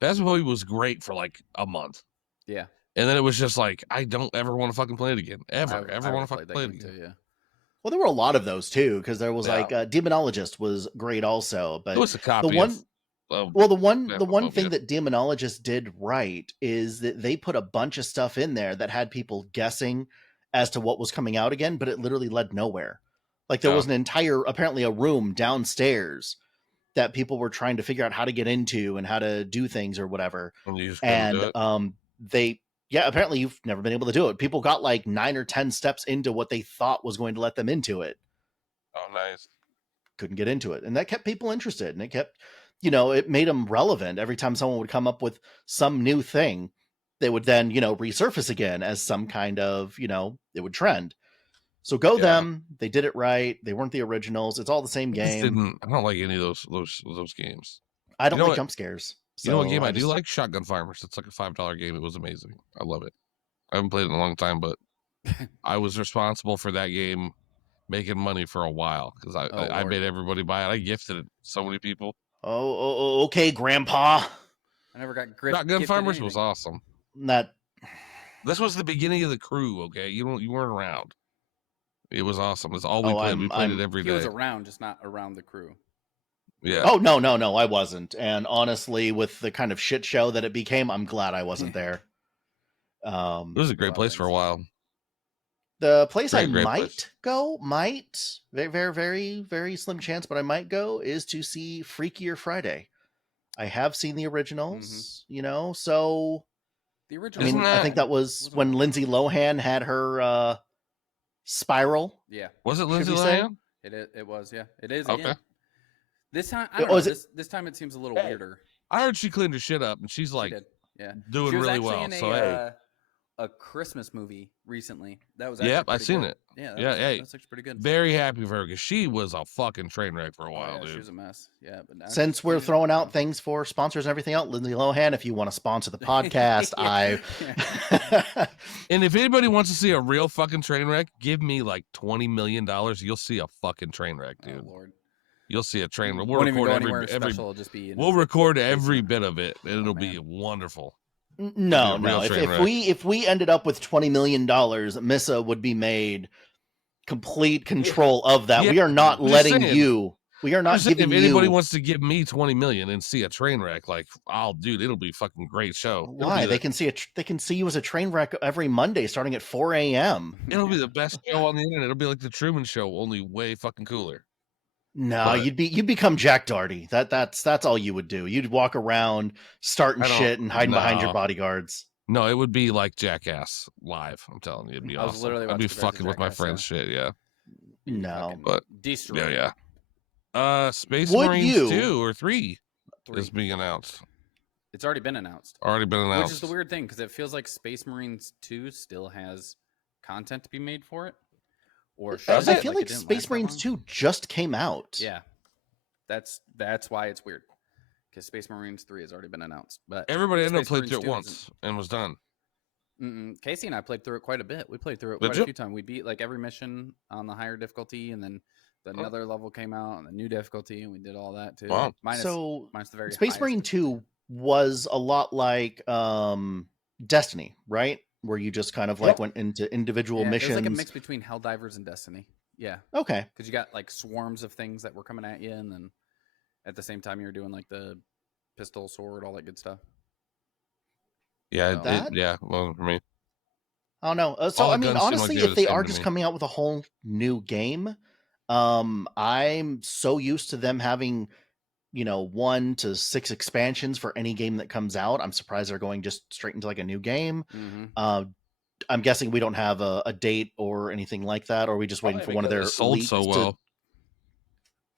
Phasmophobia was great for like a month. Yeah. And then it was just like, I don't ever want to fucking play it again. Ever want to fucking play it again. Too, yeah. Well, there were a lot of those too, because there was like Demonologist was great also, but it was a copy. The one thing that Demonologist did right is that they put a bunch of stuff in there that had people guessing as to what was coming out again, but it literally led nowhere. Like there was apparently a room downstairs that people were trying to figure out how to get into and how to do things or whatever. And apparently you've never been able to do it. People got like 9 or 10 steps into what they thought was going to let them into it. Oh, nice. Couldn't get into it. And that kept people interested. And it kept, it made them relevant. Every time someone would come up with some new thing, they would then, resurface again as some kind of, it would trend. So them. They did it right. They weren't the originals. It's all the same game. I don't like any of those games. I don't like jump scares. So you know what game I do like? Shotgun Farmers. It's like a $5 game. It was amazing. I love it. I haven't played it in a long time, but I was responsible for that game making money for a while because I made everybody buy it. I gifted it to so many people. Oh, okay, Grandpa. I never got Shotgun Farmers was awesome. This was the beginning of the crew. Okay, you weren't around. It was awesome. It's all we played. We played it every day. He was around, just not around the crew. Yeah. Oh, no, I wasn't. And honestly, with the kind of shit show that it became, I'm glad I wasn't there. It was a great place for a while. The place I might go, very, very, very, very slim chance, but I might go is to see Freakier Friday. I have seen the originals, so... The original. I think that was when Lindsay Lohan had her... Spiral. Yeah. Was it Lindsay Lohan? It was, yeah. It is okay. Again. This time, I don't know. This time it seems a little weirder. I heard she cleaned her shit up, and she's like doing really well. So a Christmas movie recently. That was I've seen it. Yeah, that's actually pretty good. Very happy for her because she was a fucking train wreck for a while, dude. She was a mess. Yeah, but since we're throwing out things for sponsors and everything else, Lindsay Lohan, if you want to sponsor the podcast, And if anybody wants to see a real fucking train wreck, give me like $20 million. You'll see a fucking train wreck, dude. Oh, Lord. You'll see a train wreck. We'll record every bit of it, and it'll be wonderful. No. If we ended up with $20 million, Missa would be made complete control of that. We are not letting you. We are not giving you. If anybody wants to give me $20 million and see a train wreck, it'll be a fucking great show. Why? They can see you as a train wreck every Monday starting at 4 a.m. It'll be the best show on the internet. It'll be like the Truman Show, only way fucking cooler. No, But you'd become Jack Doherty. That's all you would do. You'd walk around starting I don't- shit and hiding behind your no. bodyguards. No, it would be like Jackass live. I'm telling you, it'd be I was awesome. literally about I'd be to compare it to fucking with my Jackass, friends' shit. Yeah, No. But, destroy. Space Would Marines you- 2 or 3 Three. is being announced. It's already been announced. Already been announced. Which is the weird thing because it feels like Space Marines 2 still has content to be made for it. Or I Does it? feel it like didn't Space last that Marines long. 2 just came out. Yeah, that's why it's weird because Space Marines 3 has already been announced. But Everybody ended up Space playing Marines through it 2 once and was done. Casey and I played through it quite a bit. We played through it Did quite you? a few times. We beat like every mission on the higher difficulty, and then another level came out on the new difficulty, and we did all that too. Wow. Minus So the very Space highest Marine difficulty. 2 was a lot like Destiny, right? Where you just kind of like went into individual Yeah, missions. it was like a mix between Helldivers and Destiny. Yeah, Okay. because you got like swarms of things that were coming at you, and then at the same time you were doing like the pistol, sword, all that good stuff. Yeah, That- well, for me. I don't know. So All the I mean, guns seem like honestly, they're if the they same are to just me. coming out with a whole new game, I'm so used to them having, 1 to 6 expansions for any game that comes out. I'm surprised they're going just straight into like a new game. Mm-hmm. I'm guessing we don't have a date or anything like that, or are we just waiting for one of their It sold leaks so well.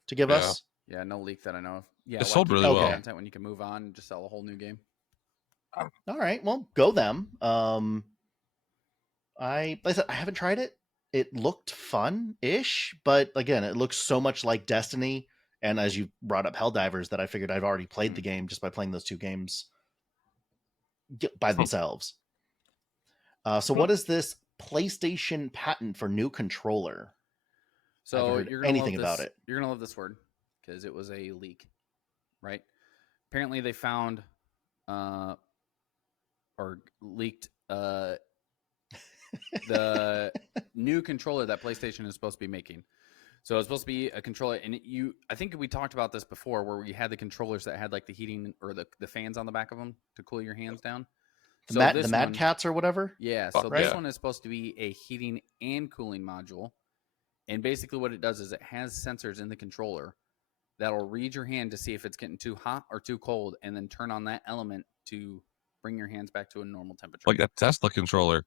to give Yeah. us? Yeah, no leak that I know of. Yeah, It sold really well. content when you can move on and just sell a whole new game. All right, well, go them. Like I said, I haven't tried it. It looked fun-ish, but again, it looks so much like Destiny. And as you brought up Helldivers, that I figured I've already played the game just by playing those 2 games by themselves. So what is this PlayStation patent for new controller? So Haven't heard you're gonna anything love about this, it. You're gonna love this word because it was a leak, right? Apparently, they found or leaked the new controller that PlayStation is supposed to be making. So it's supposed to be a controller, and I think we talked about this before, where we had the controllers that had like the heating or the fans on the back of them to cool your hands down. The Mad Cats or whatever? Yeah, so this one is supposed to be a heating and cooling module. And basically what it does is it has sensors in the controller that'll read your hand to see if it's getting too hot or too cold, and then turn on that element to bring your hands back to a normal temperature. Like a Tesla controller.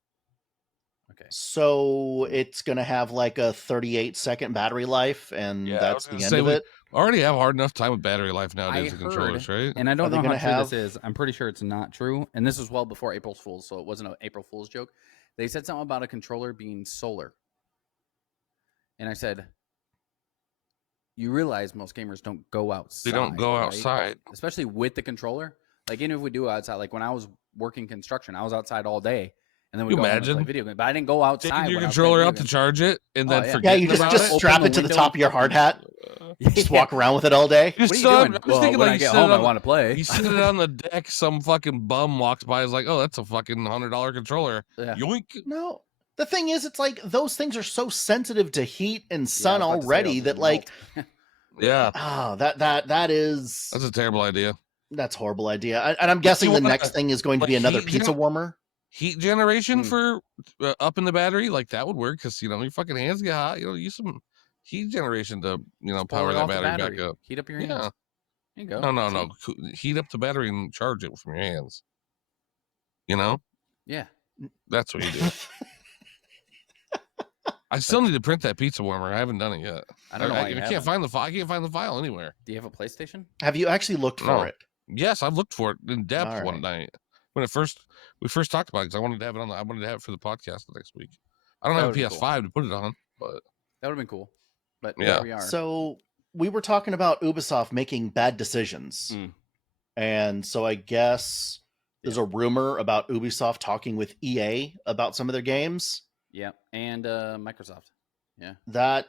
Okay. So it's going to have like a 38-second battery life, and that's the end of it? Already have hard enough time with battery life nowadays with controllers, right? And I don't know how gonna true have- this is. I'm pretty sure it's not true. And this was well before April Fool's, so it wasn't an April Fool's joke. They said something about a controller being solar. And I said, you realize most gamers don't go outside. They don't go right? outside. Especially with the controller. Like, even if we do outside, like when I was working construction, I was outside all day. And then we go home and play video games. But I didn't go outside. Taking your when I was controller playing out video to charge it and then yeah. forget Yeah, you about just it. strap Open it to the the top of your hard hat. Just walk around with it all day. What are you doing? I was thinking when like I you get sit home, I on- want to play. You sit it on the deck, some fucking bum walks by, is like, oh, that's a fucking $100 controller. Yeah. Yoink. No. The thing is, it's like those things are so sensitive to heat and sun I was about to say, already they'll that like, melt. Yeah, that is that's a terrible idea. that's a horrible idea. And I'm guessing you the want next thing is going to like be another heat pizza warmer. Heat generation Mm. for up in the battery, like that would work because your fucking hands get hot. Use some heat generation to Just pull power it that off the battery back up. Heat up your hands. Yeah, There you go. no. Heat up the battery and charge it from your hands. Yeah. That's what you do. I still need to print that pizza warmer. I haven't done it yet. I don't know why you I haven't. can't find the file. I can't find the file anywhere. Do you have a PlayStation? Have you actually looked No. for it? Yes, I've looked for it in depth All one right. night when we first talked about it because I wanted to have it I wanted to have it for the podcast the next week. I don't That have a would've been PS5 to put it on, but That would have been cool. But Yeah. here we are. So we were talking about Ubisoft making bad decisions. Mm. And so I guess there's a rumor about Ubisoft talking with EA about some of their games. Yeah. And Microsoft. Yeah. That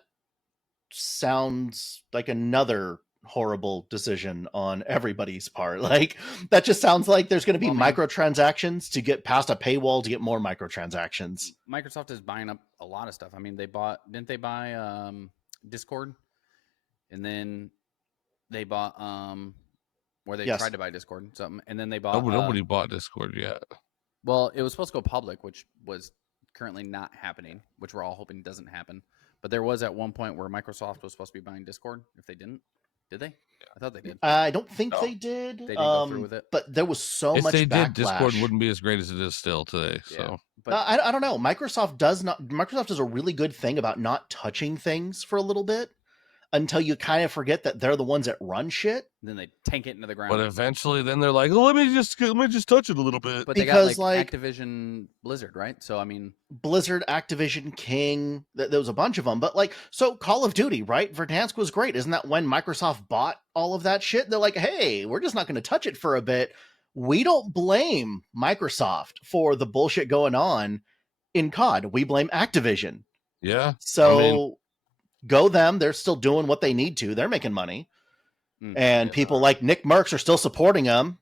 sounds like another horrible decision on everybody's part. Like, that just sounds like there's going to be Well, man. microtransactions to get past a paywall to get more microtransactions. Microsoft is buying up a lot of stuff. I mean, didn't they buy Discord? And then they bought where they Yes. tried to buy Discord and something. And then they bought nobody bought Discord yet. well, it was supposed to go public, which was currently not happening, which we're all hoping doesn't happen. But there was at one point where Microsoft was supposed to be buying Discord. If they didn't, did they? I thought they did. I don't think No. they did. They didn't go through with it. But there was so If much they backlash. did, Discord wouldn't be as great as it is still today. Yeah. So, But I don't know. Microsoft does a really good thing about not touching things for a little bit until you kind of forget that they're the ones that run shit. then they tank it into the ground. but eventually, then they're like, let me just touch it a little bit. But they because, got like like- Activision Blizzard, right? So I mean, Blizzard, Activision, King, there was a bunch of them. But like, so Call of Duty, right? Verdansk was great. Isn't that when Microsoft bought all of that shit? They're like, hey, we're just not going to touch it for a bit. We don't blame Microsoft for the bullshit going on in COD. We blame Activision. Yeah. So go them. They're still doing what they need to. They're making money. And people like Nick Merckx are still supporting them.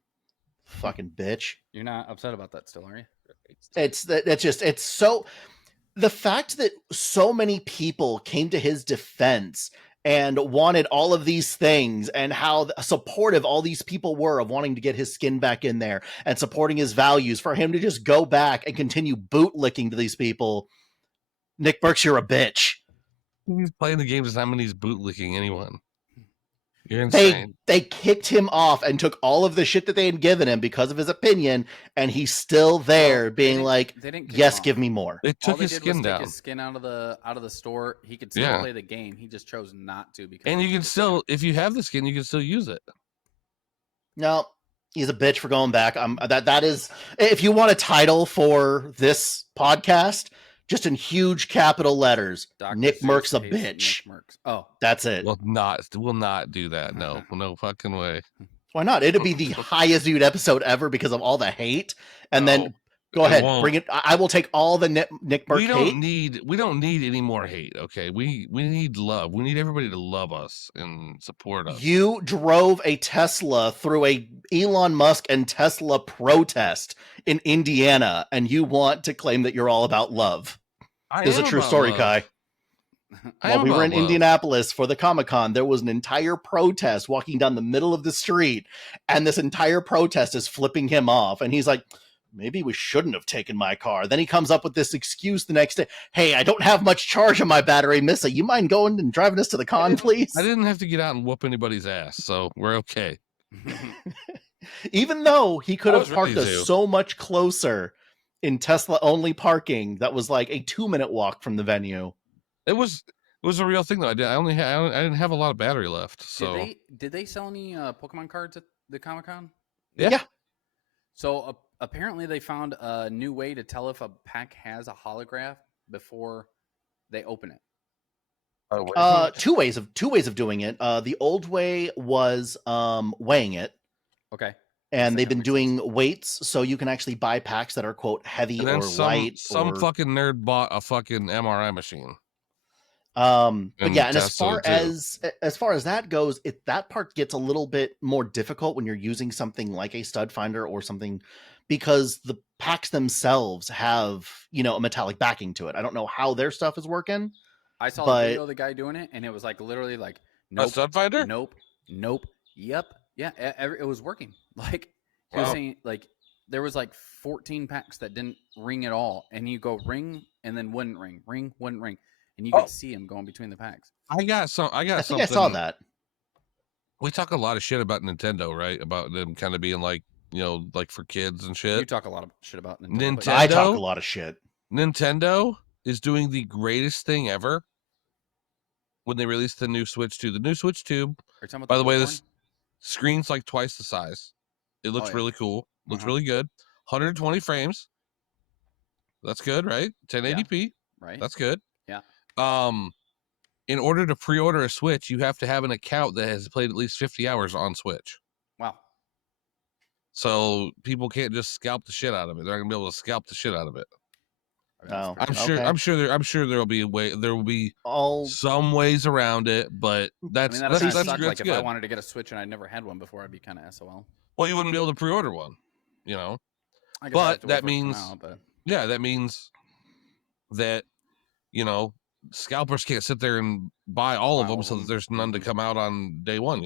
Fucking bitch. you're not upset about that still, are you? It's so, the fact that so many people came to his defense and wanted all of these things, and how supportive all these people were of wanting to get his skin back in there and supporting his values, for him to just go back and continue bootlicking to these people. Nick Merckx, you're a bitch. He's playing the game does not mean he's bootlicking anyone. You're insane. They kicked him off and took all of the shit that they had given him because of his opinion, and he's still there being like, They didn't kick him yes, off. give me more. They All took they his did skin was down. take his skin out of the store. He could still Yeah. play the game. He just chose not to because. And of you the can decision. still, if you have the skin, you can still use it. No, he's a bitch for going back. That is, if you want a title for this podcast, just in huge capital letters, Dr. Nick Seuss Merckx a hates bitch. Nick Merckx. Oh, That's it. We'll not do that. No, no fucking way. Why not? It'd be the highest viewed episode ever because of all the hate. And then go it ahead, won't. bring it. I will take all the Nick Merckx hate. We don't need any more hate. Okay, we need love. We need everybody to love us and support us. You drove a Tesla through a Elon Musk and Tesla protest in Indiana, and you want to claim that you're all about love. This is a true story, Kai. While we were in Indianapolis for the Comic-Con, there was an entire protest walking down the middle of the street, and this entire protest is flipping him off, and he's like, maybe we shouldn't have taken my car. Then he comes up with this excuse the next day. Hey, I don't have much charge on my battery, Missa. You mind going and driving us to the con, please? I didn't have to get out and whoop anybody's ass, so we're okay. Even though he could I have was parked ready us to. so much closer in Tesla-only parking, that was like a 2-minute walk from the venue. It was a real thing though. I didn't have a lot of battery left. So did they sell any Pokemon cards at the Comic-Con? Yeah. So apparently they found a new way to tell if a pack has a holograph before they open it. Two ways of doing it. The old way was weighing it, Okay. and that they've been makes doing weights, so you can actually buy packs that are quote heavy and or then light. some or, fucking nerd bought a fucking MRI machine. but and yeah, and Tesla, as far as that goes, that part gets a little bit more difficult when you're using something like a stud finder or something, because the packs themselves have a metallic backing to it. I don't know how their stuff is working. I saw But- the video of the guy doing it, and it was like literally like, A nope, stud finder? nope, yep, yeah, it was working. Like he was Wow. saying, like there was like 14 packs that didn't ring at all, and you go ring and then wouldn't ring, wouldn't ring, and you could see him going between the packs. I got I think something. I saw that. We talk a lot of shit about Nintendo, right? About them kind of being like, like for kids and You shit. talk a lot of shit about Nintendo. but Nintendo- yeah. I talk a lot of shit. Nintendo is doing the greatest thing ever when they released the new Switch 2. The new Switch 2, Are you talking about by the way, Bloodborne? this screen's like twice the size. It looks yeah. really cool. Looks Uh-huh. really good. 120 frames. That's good, right? 1080p. right? That's good. Yeah. In order to pre-order a Switch, you have to have an account that has played at least 50 hours on Switch. Wow. So people can't just scalp the shit out of it. They're not gonna be able to scalp the shit out of it. I mean, that's Oh. pretty I'm good. sure. I'm sure there will be a way. There will be All some ways around it, but I that's mean, that that's, kind that's, of suck. Like that's if I good. wanted to get a Switch and I'd never had one before, I'd be kind of SOL. Well, you wouldn't be able to pre-order one. I guess But I have to wait that for it to come means- out, but Yeah, that means that scalpers can't sit there and buy all of Buy all them, of so that them. there's none to Mhm. come out on day one.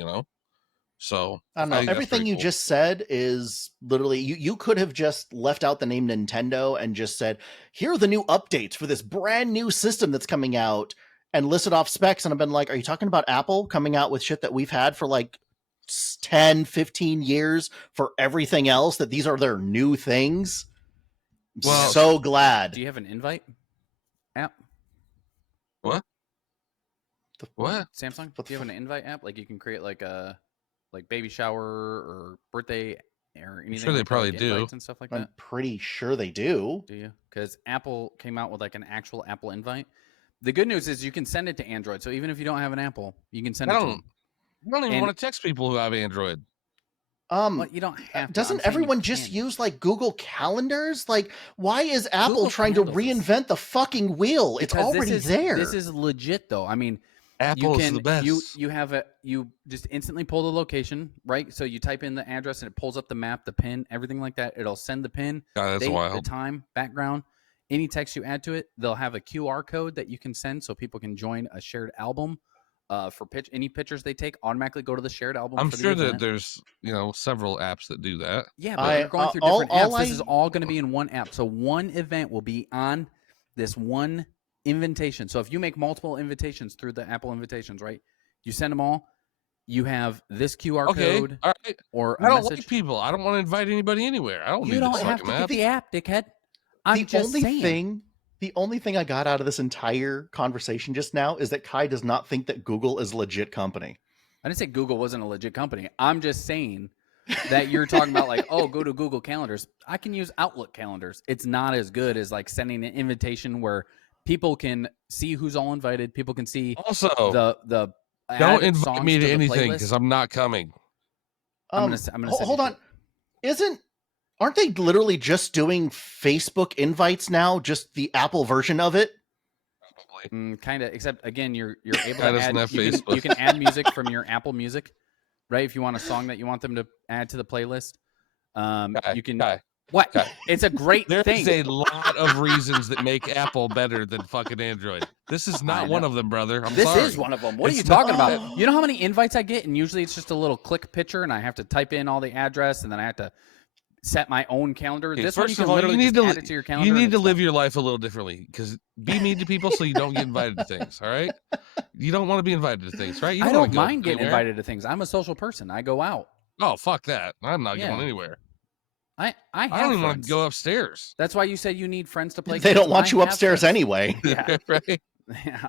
So I don't know. think that's Everything pretty you cool. just said is literally you could have just left out the name Nintendo and just said, here are the new updates for this brand new system that's coming out. and listed off specs, and I've been like, are you talking about Apple coming out with shit that we've had for like 10, 15 years for everything else, that these are their new things? Well, so glad. Do you have an invite app? What? What? Samsung? Do you have an invite app? Like you can create like a baby shower or birthday or anything. I'm sure they like probably that, like do. invites and stuff like I'm that. pretty sure they do. Do you? Because Apple came out with like an actual Apple invite. The good news is you can send it to Android. So even if you don't have an Apple, you can send it to them. I don't even want to text people who have Android. Well, you don't have to. Doesn't everyone just use like Google Calendars? Like, why is Apple Google trying to Calendars reinvent the fucking wheel? It's already there. This is legit though. I mean, Apple is the best. You just instantly pull the location, right? So you type in the address and it pulls up the map, the pin, everything like that. It'll send the pin, that's date, wild. the time, background, any text you add to it. They'll have a QR code that you can send so people can join a shared album. For any pictures they take automatically go to the shared album. I'm for the sure event. that there's several apps that do that. Yeah, but you're going through different apps. This is all going to be in one app. So one event will be on this one invitation. So if you make multiple invitations through the Apple invitations, right? You send them all. You have this QR code. All right. Or I don't like people. I don't want to invite anybody anywhere. I don't need don't this have to fucking get app. the app, dickhead. I'm just saying. The only thing I got out of this entire conversation just now is that Kai does not think that Google is a legit company. I didn't say Google wasn't a legit company. I'm just saying that you're talking about like, oh, go to Google Calendars. I can use Outlook calendars. It's not as good as like sending an invitation where people can see who's all invited. People can see also the don't invite me to anything because I'm not coming. I'm gonna hold on. Aren't they literally just doing Facebook invites now? Just the Apple version of it? Probably. Kind of, except again, you're able to add. You can add music from your Apple Music, right? If you want a song that you want them to add to the playlist, you can. What? It's a great thing. There's a lot of reasons that make Apple better than fucking Android. This is not one of them, brother. This is one of them. What are you talking about? You know how many invites I get? And usually it's just a little click picture, and I have to type in all the address, and then I have to set my own calendar. Okay, this one you can all, literally you need just to, add it to your calendar. You need to live your life a little differently because be mean to people so you don't get invited to things. All right, you don't want to be invited to things, right? I don't mind getting invited to things. I'm a social person. I go out. Oh, fuck that! I'm not going anywhere. I don't even want to go upstairs. That's why you said you need friends to play. They don't want you upstairs anyway. Yeah. Right. Yeah.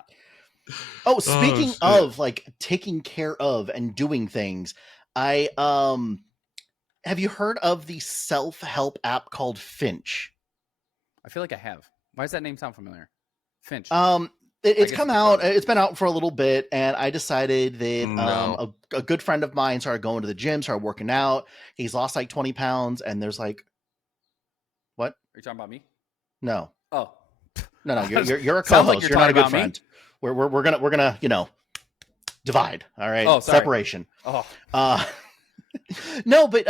Oh, speaking of like taking care of and doing things, I have you heard of the self-help app called Finch? I feel like I have. Why does that name sound familiar? Finch. It's come out. It's been out for a little bit, and I decided that a good friend of mine started going to the gym, started working out. He's lost like 20 pounds, and there's like, what? Are you talking about me? No. Oh. No. You're a co-host. Like you're not a good friend. We're gonna divide. All right. Oh, sorry. Separation. Oh. No, but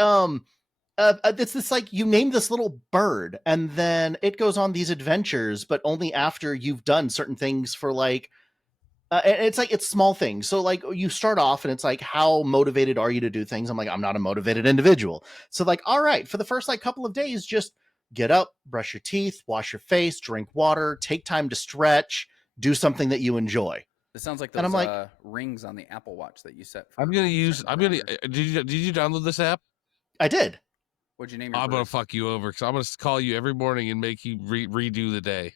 it's this like you name this little bird and then it goes on these adventures, but only after you've done certain things for like it's like it's small things. So like you start off and it's like, how motivated are you to do things? I'm like, I'm not a motivated individual. So like, all right, for the first like couple of days, just get up, brush your teeth, wash your face, drink water, take time to stretch, do something that you enjoy. This sounds like those rings on the Apple Watch that you set. Did you download this app? I did. What'd you name it? I'm going to fuck you over because I'm going to call you every morning and make you redo the day.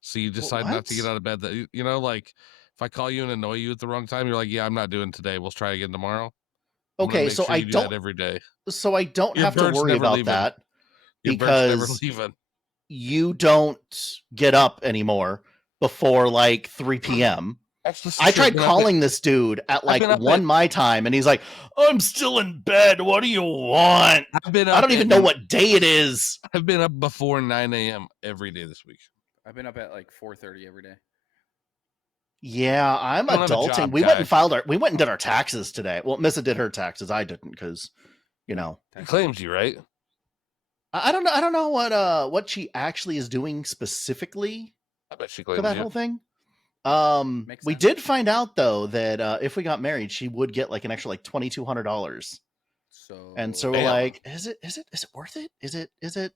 So you decide not to get out of bed. Like if I call you and annoy you at the wrong time, you're like, yeah, I'm not doing today. We'll try again tomorrow. Okay, so I do that every day. So I don't have to worry about that because you don't get up anymore before like 3 p.m. I tried calling this dude at like 1 my time, and he's like, "I'm still in bed. What do you want?" I don't even know what day it is. I've been up before 9 a.m. every day this week. I've been up at like 4:30 every day. Yeah, I'm adulting. We went and did our taxes today. Well, Missa did her taxes. I didn't because, It claims you, right? I don't know. I don't know what she actually is doing specifically. I bet she claims for that whole thing. We did find out though that if we got married, she would get like an extra like $2,200. So we're like, is it worth it? Is it worth it?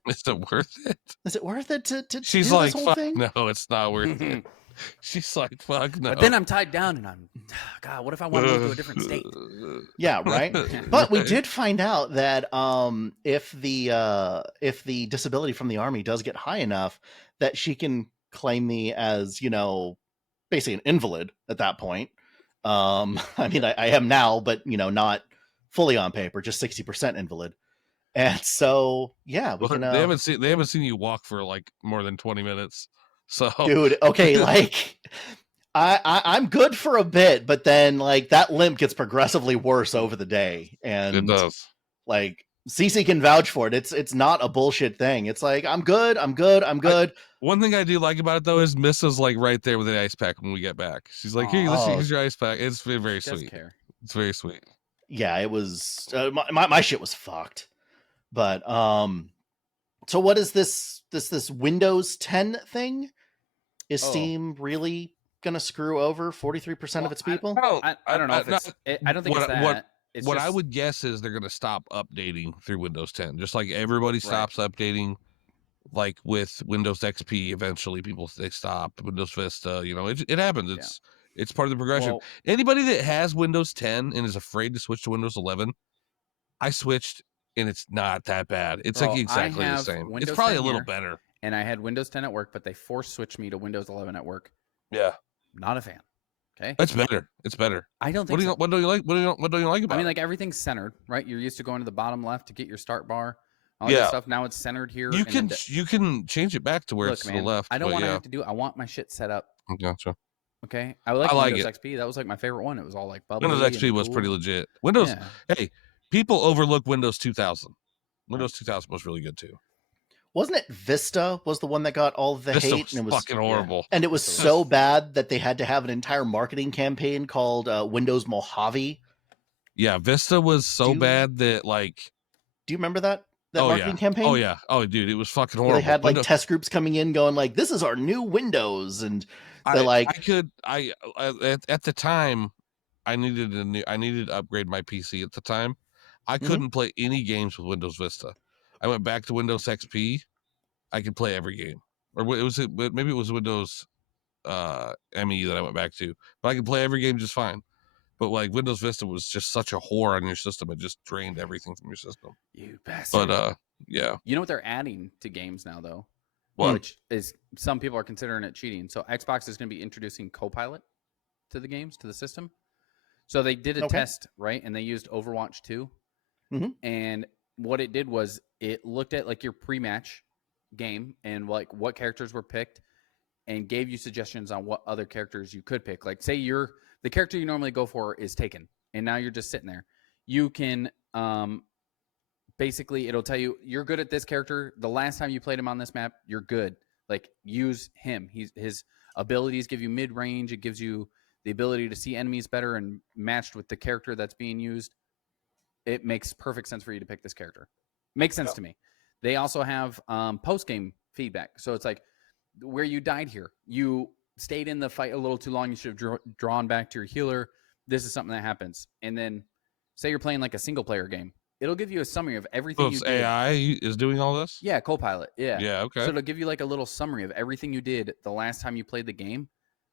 Is it worth it to She's do like, this whole thing? No, it's not worth it. She's like, fuck no. But then I'm tied down, and I'm, God, what if I want to move to a different state? Yeah, right. But we did find out that if the disability from the army does get high enough, that she can claim me as, basically an invalid at that point. I mean, I am now, but not fully on paper, just 60% invalid. And so, yeah, we can. They haven't seen you walk for like more than 20 minutes. So, dude, okay, like I'm good for a bit, but then like that limp gets progressively worse over the day, and it does. Like CC can vouch for it. It's not a bullshit thing. It's like I'm good. One thing I do like about it though is Missa's like right there with an ice pack when we get back. She's like, "Here, here's your ice pack." It's very sweet. It's very sweet. Yeah, it was. My shit was fucked. But so what is this Windows 10 thing? Is Steam really gonna screw over 43% of its people? I don't know if it's. I don't think it's that. What I would guess is they're going to stop updating through Windows 10, just like everybody stops updating. Like with Windows XP, eventually they stop. Windows Vista, it happens. It's part of the progression. Well, anybody that has Windows 10 and is afraid to switch to Windows 11, I switched and it's not that bad. It's like exactly the same. Windows it's probably a little better. And I had Windows 10 at work, but they force switched me to Windows 11 at work. Yeah, not a fan. Okay, it's better. It's better. I don't think. What do you like? What do you like about it? I mean, like everything's centered, right? You're used to going to the bottom left to get your start bar. All that stuff. Now it's centered here. You can change it back to where it's to the left. I don't want to have to do. I want my shit set up. Gotcha. Okay, I like Windows XP. That was like my favorite one. It was all like bubbly. Windows XP was pretty legit. Windows. Yeah. Hey, people overlook Windows 2000. Windows 2000 was really good too. Wasn't it Vista was the one that got all the Vista hate? And it was fucking horrible. Yeah. And it was so bad that they had to have an entire marketing campaign called Windows Mojave. Yeah, Vista was so bad that like. Do you remember that marketing campaign? Oh yeah. Oh dude, it was fucking horrible. They had like test groups coming in going like, "This is our new Windows," and they're at the time, I needed to upgrade my PC at the time. I couldn't play any games with Windows Vista. I went back to Windows XP. I could play every game, or maybe it was Windows ME that I went back to, but I could play every game just fine. But like Windows Vista was just such a whore on your system; it just drained everything from your system. You bastard! But yeah, you know what they're adding to games now, though, what? Which is some people are considering it cheating. So Xbox is going to be introducing Copilot to the games, to the system. So they did a test, right, and they used Overwatch 2. And what it did was it looked at like your pre-match game and like what characters were picked and gave you suggestions on what other characters you could pick. Like say the character you normally go for is taken and now you're just sitting there. You can basically it'll tell you you're good at this character. The last time you played him on this map, you're good. Like use him. His abilities give you mid-range. It gives you the ability to see enemies better and matched with the character that's being used. It makes perfect sense for you to pick this character. Makes sense to me. They also have post-game feedback. So it's like where you died here. You stayed in the fight a little too long. You should have drawn back to your healer. This is something that happens. And then say you're playing like a single-player game. It'll give you a summary of everything you did. AI is doing all this? Yeah, Copilot. Yeah. Yeah, okay. So it'll give you like a little summary of everything you did the last time you played the game.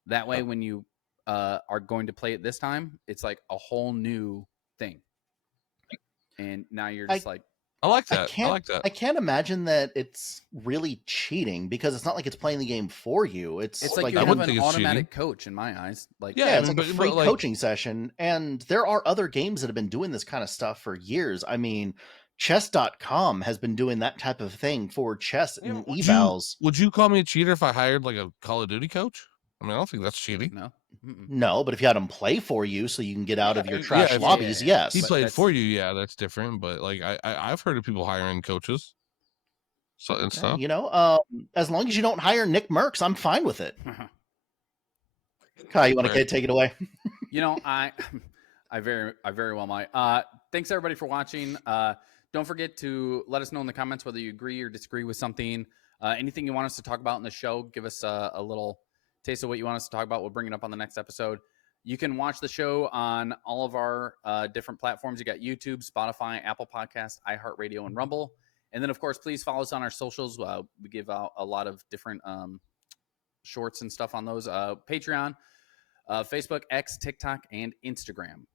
That way when you are going to play it this time, it's like a whole new thing. And now you're just I like that. I can't imagine that it's really cheating because it's not like it's playing the game for you. It's like you have an automatic coach in my eyes. Like it's like a free coaching session. And there are other games that have been doing this kind of stuff for years. I mean, chess.com has been doing that type of thing for chess and evals. Would you call me a cheater if I hired like a Call of Duty coach? I mean, I don't think that's cheating. No. No, but if you had him play for you so you can get out of your trash lobbies, yes. He played for you, that's different. But like I've heard of people hiring coaches and stuff. As long as you don't hire Nick Merckx, I'm fine with it. Kai, you want to take it away? I very well might. Thanks everybody for watching. Don't forget to let us know in the comments whether you agree or disagree with something. Anything you want us to talk about in the show, give us a little taste of what you want us to talk about. We'll bring it up on the next episode. You can watch the show on all of our different platforms. You got YouTube, Spotify, Apple Podcasts, iHeartRadio, and Rumble. And then, of course, please follow us on our socials. We give out a lot of different shorts and stuff on those. Patreon, Facebook, X, TikTok, and Instagram.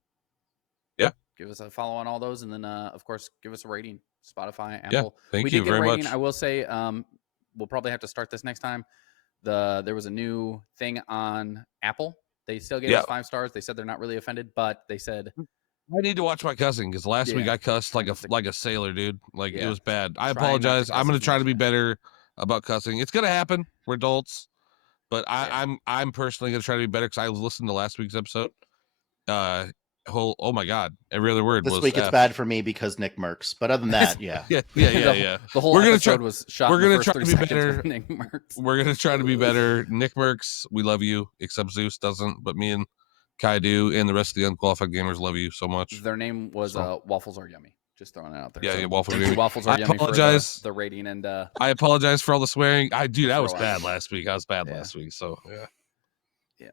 Yeah. Give us a follow on all those, and then of course give us a rating. Spotify, Apple. Yeah, thank you very much. I will say we'll probably have to start this next time. There was a new thing on Apple. They still gave us 5 stars. They said they're not really offended, but they said I need to watch my cussing because last week I cussed like a sailor, dude. Like it was bad. I apologize. I'm gonna try to be better about cussing. It's gonna happen. We're adults, but I'm personally gonna try to be better because I listened to last week's episode. Oh my god, every other word. This week it's bad for me because Nick Merckx, but other than that, yeah. The whole episode was shot. We're gonna try to be better. Nick Merckx. We're gonna try to be better. Nick Merckx, we love you. Except Zeus doesn't, but me and Kai do, and the rest of the unqualified gamers love you so much. Their name was Waffles Are Yummy. Just throwing it out there. Yeah, so, Waffles Are Yummy. Waffles Are Yummy. Apologize. For the rating and I apologize for all the swearing. That was bad last week. I was bad last week. So yeah.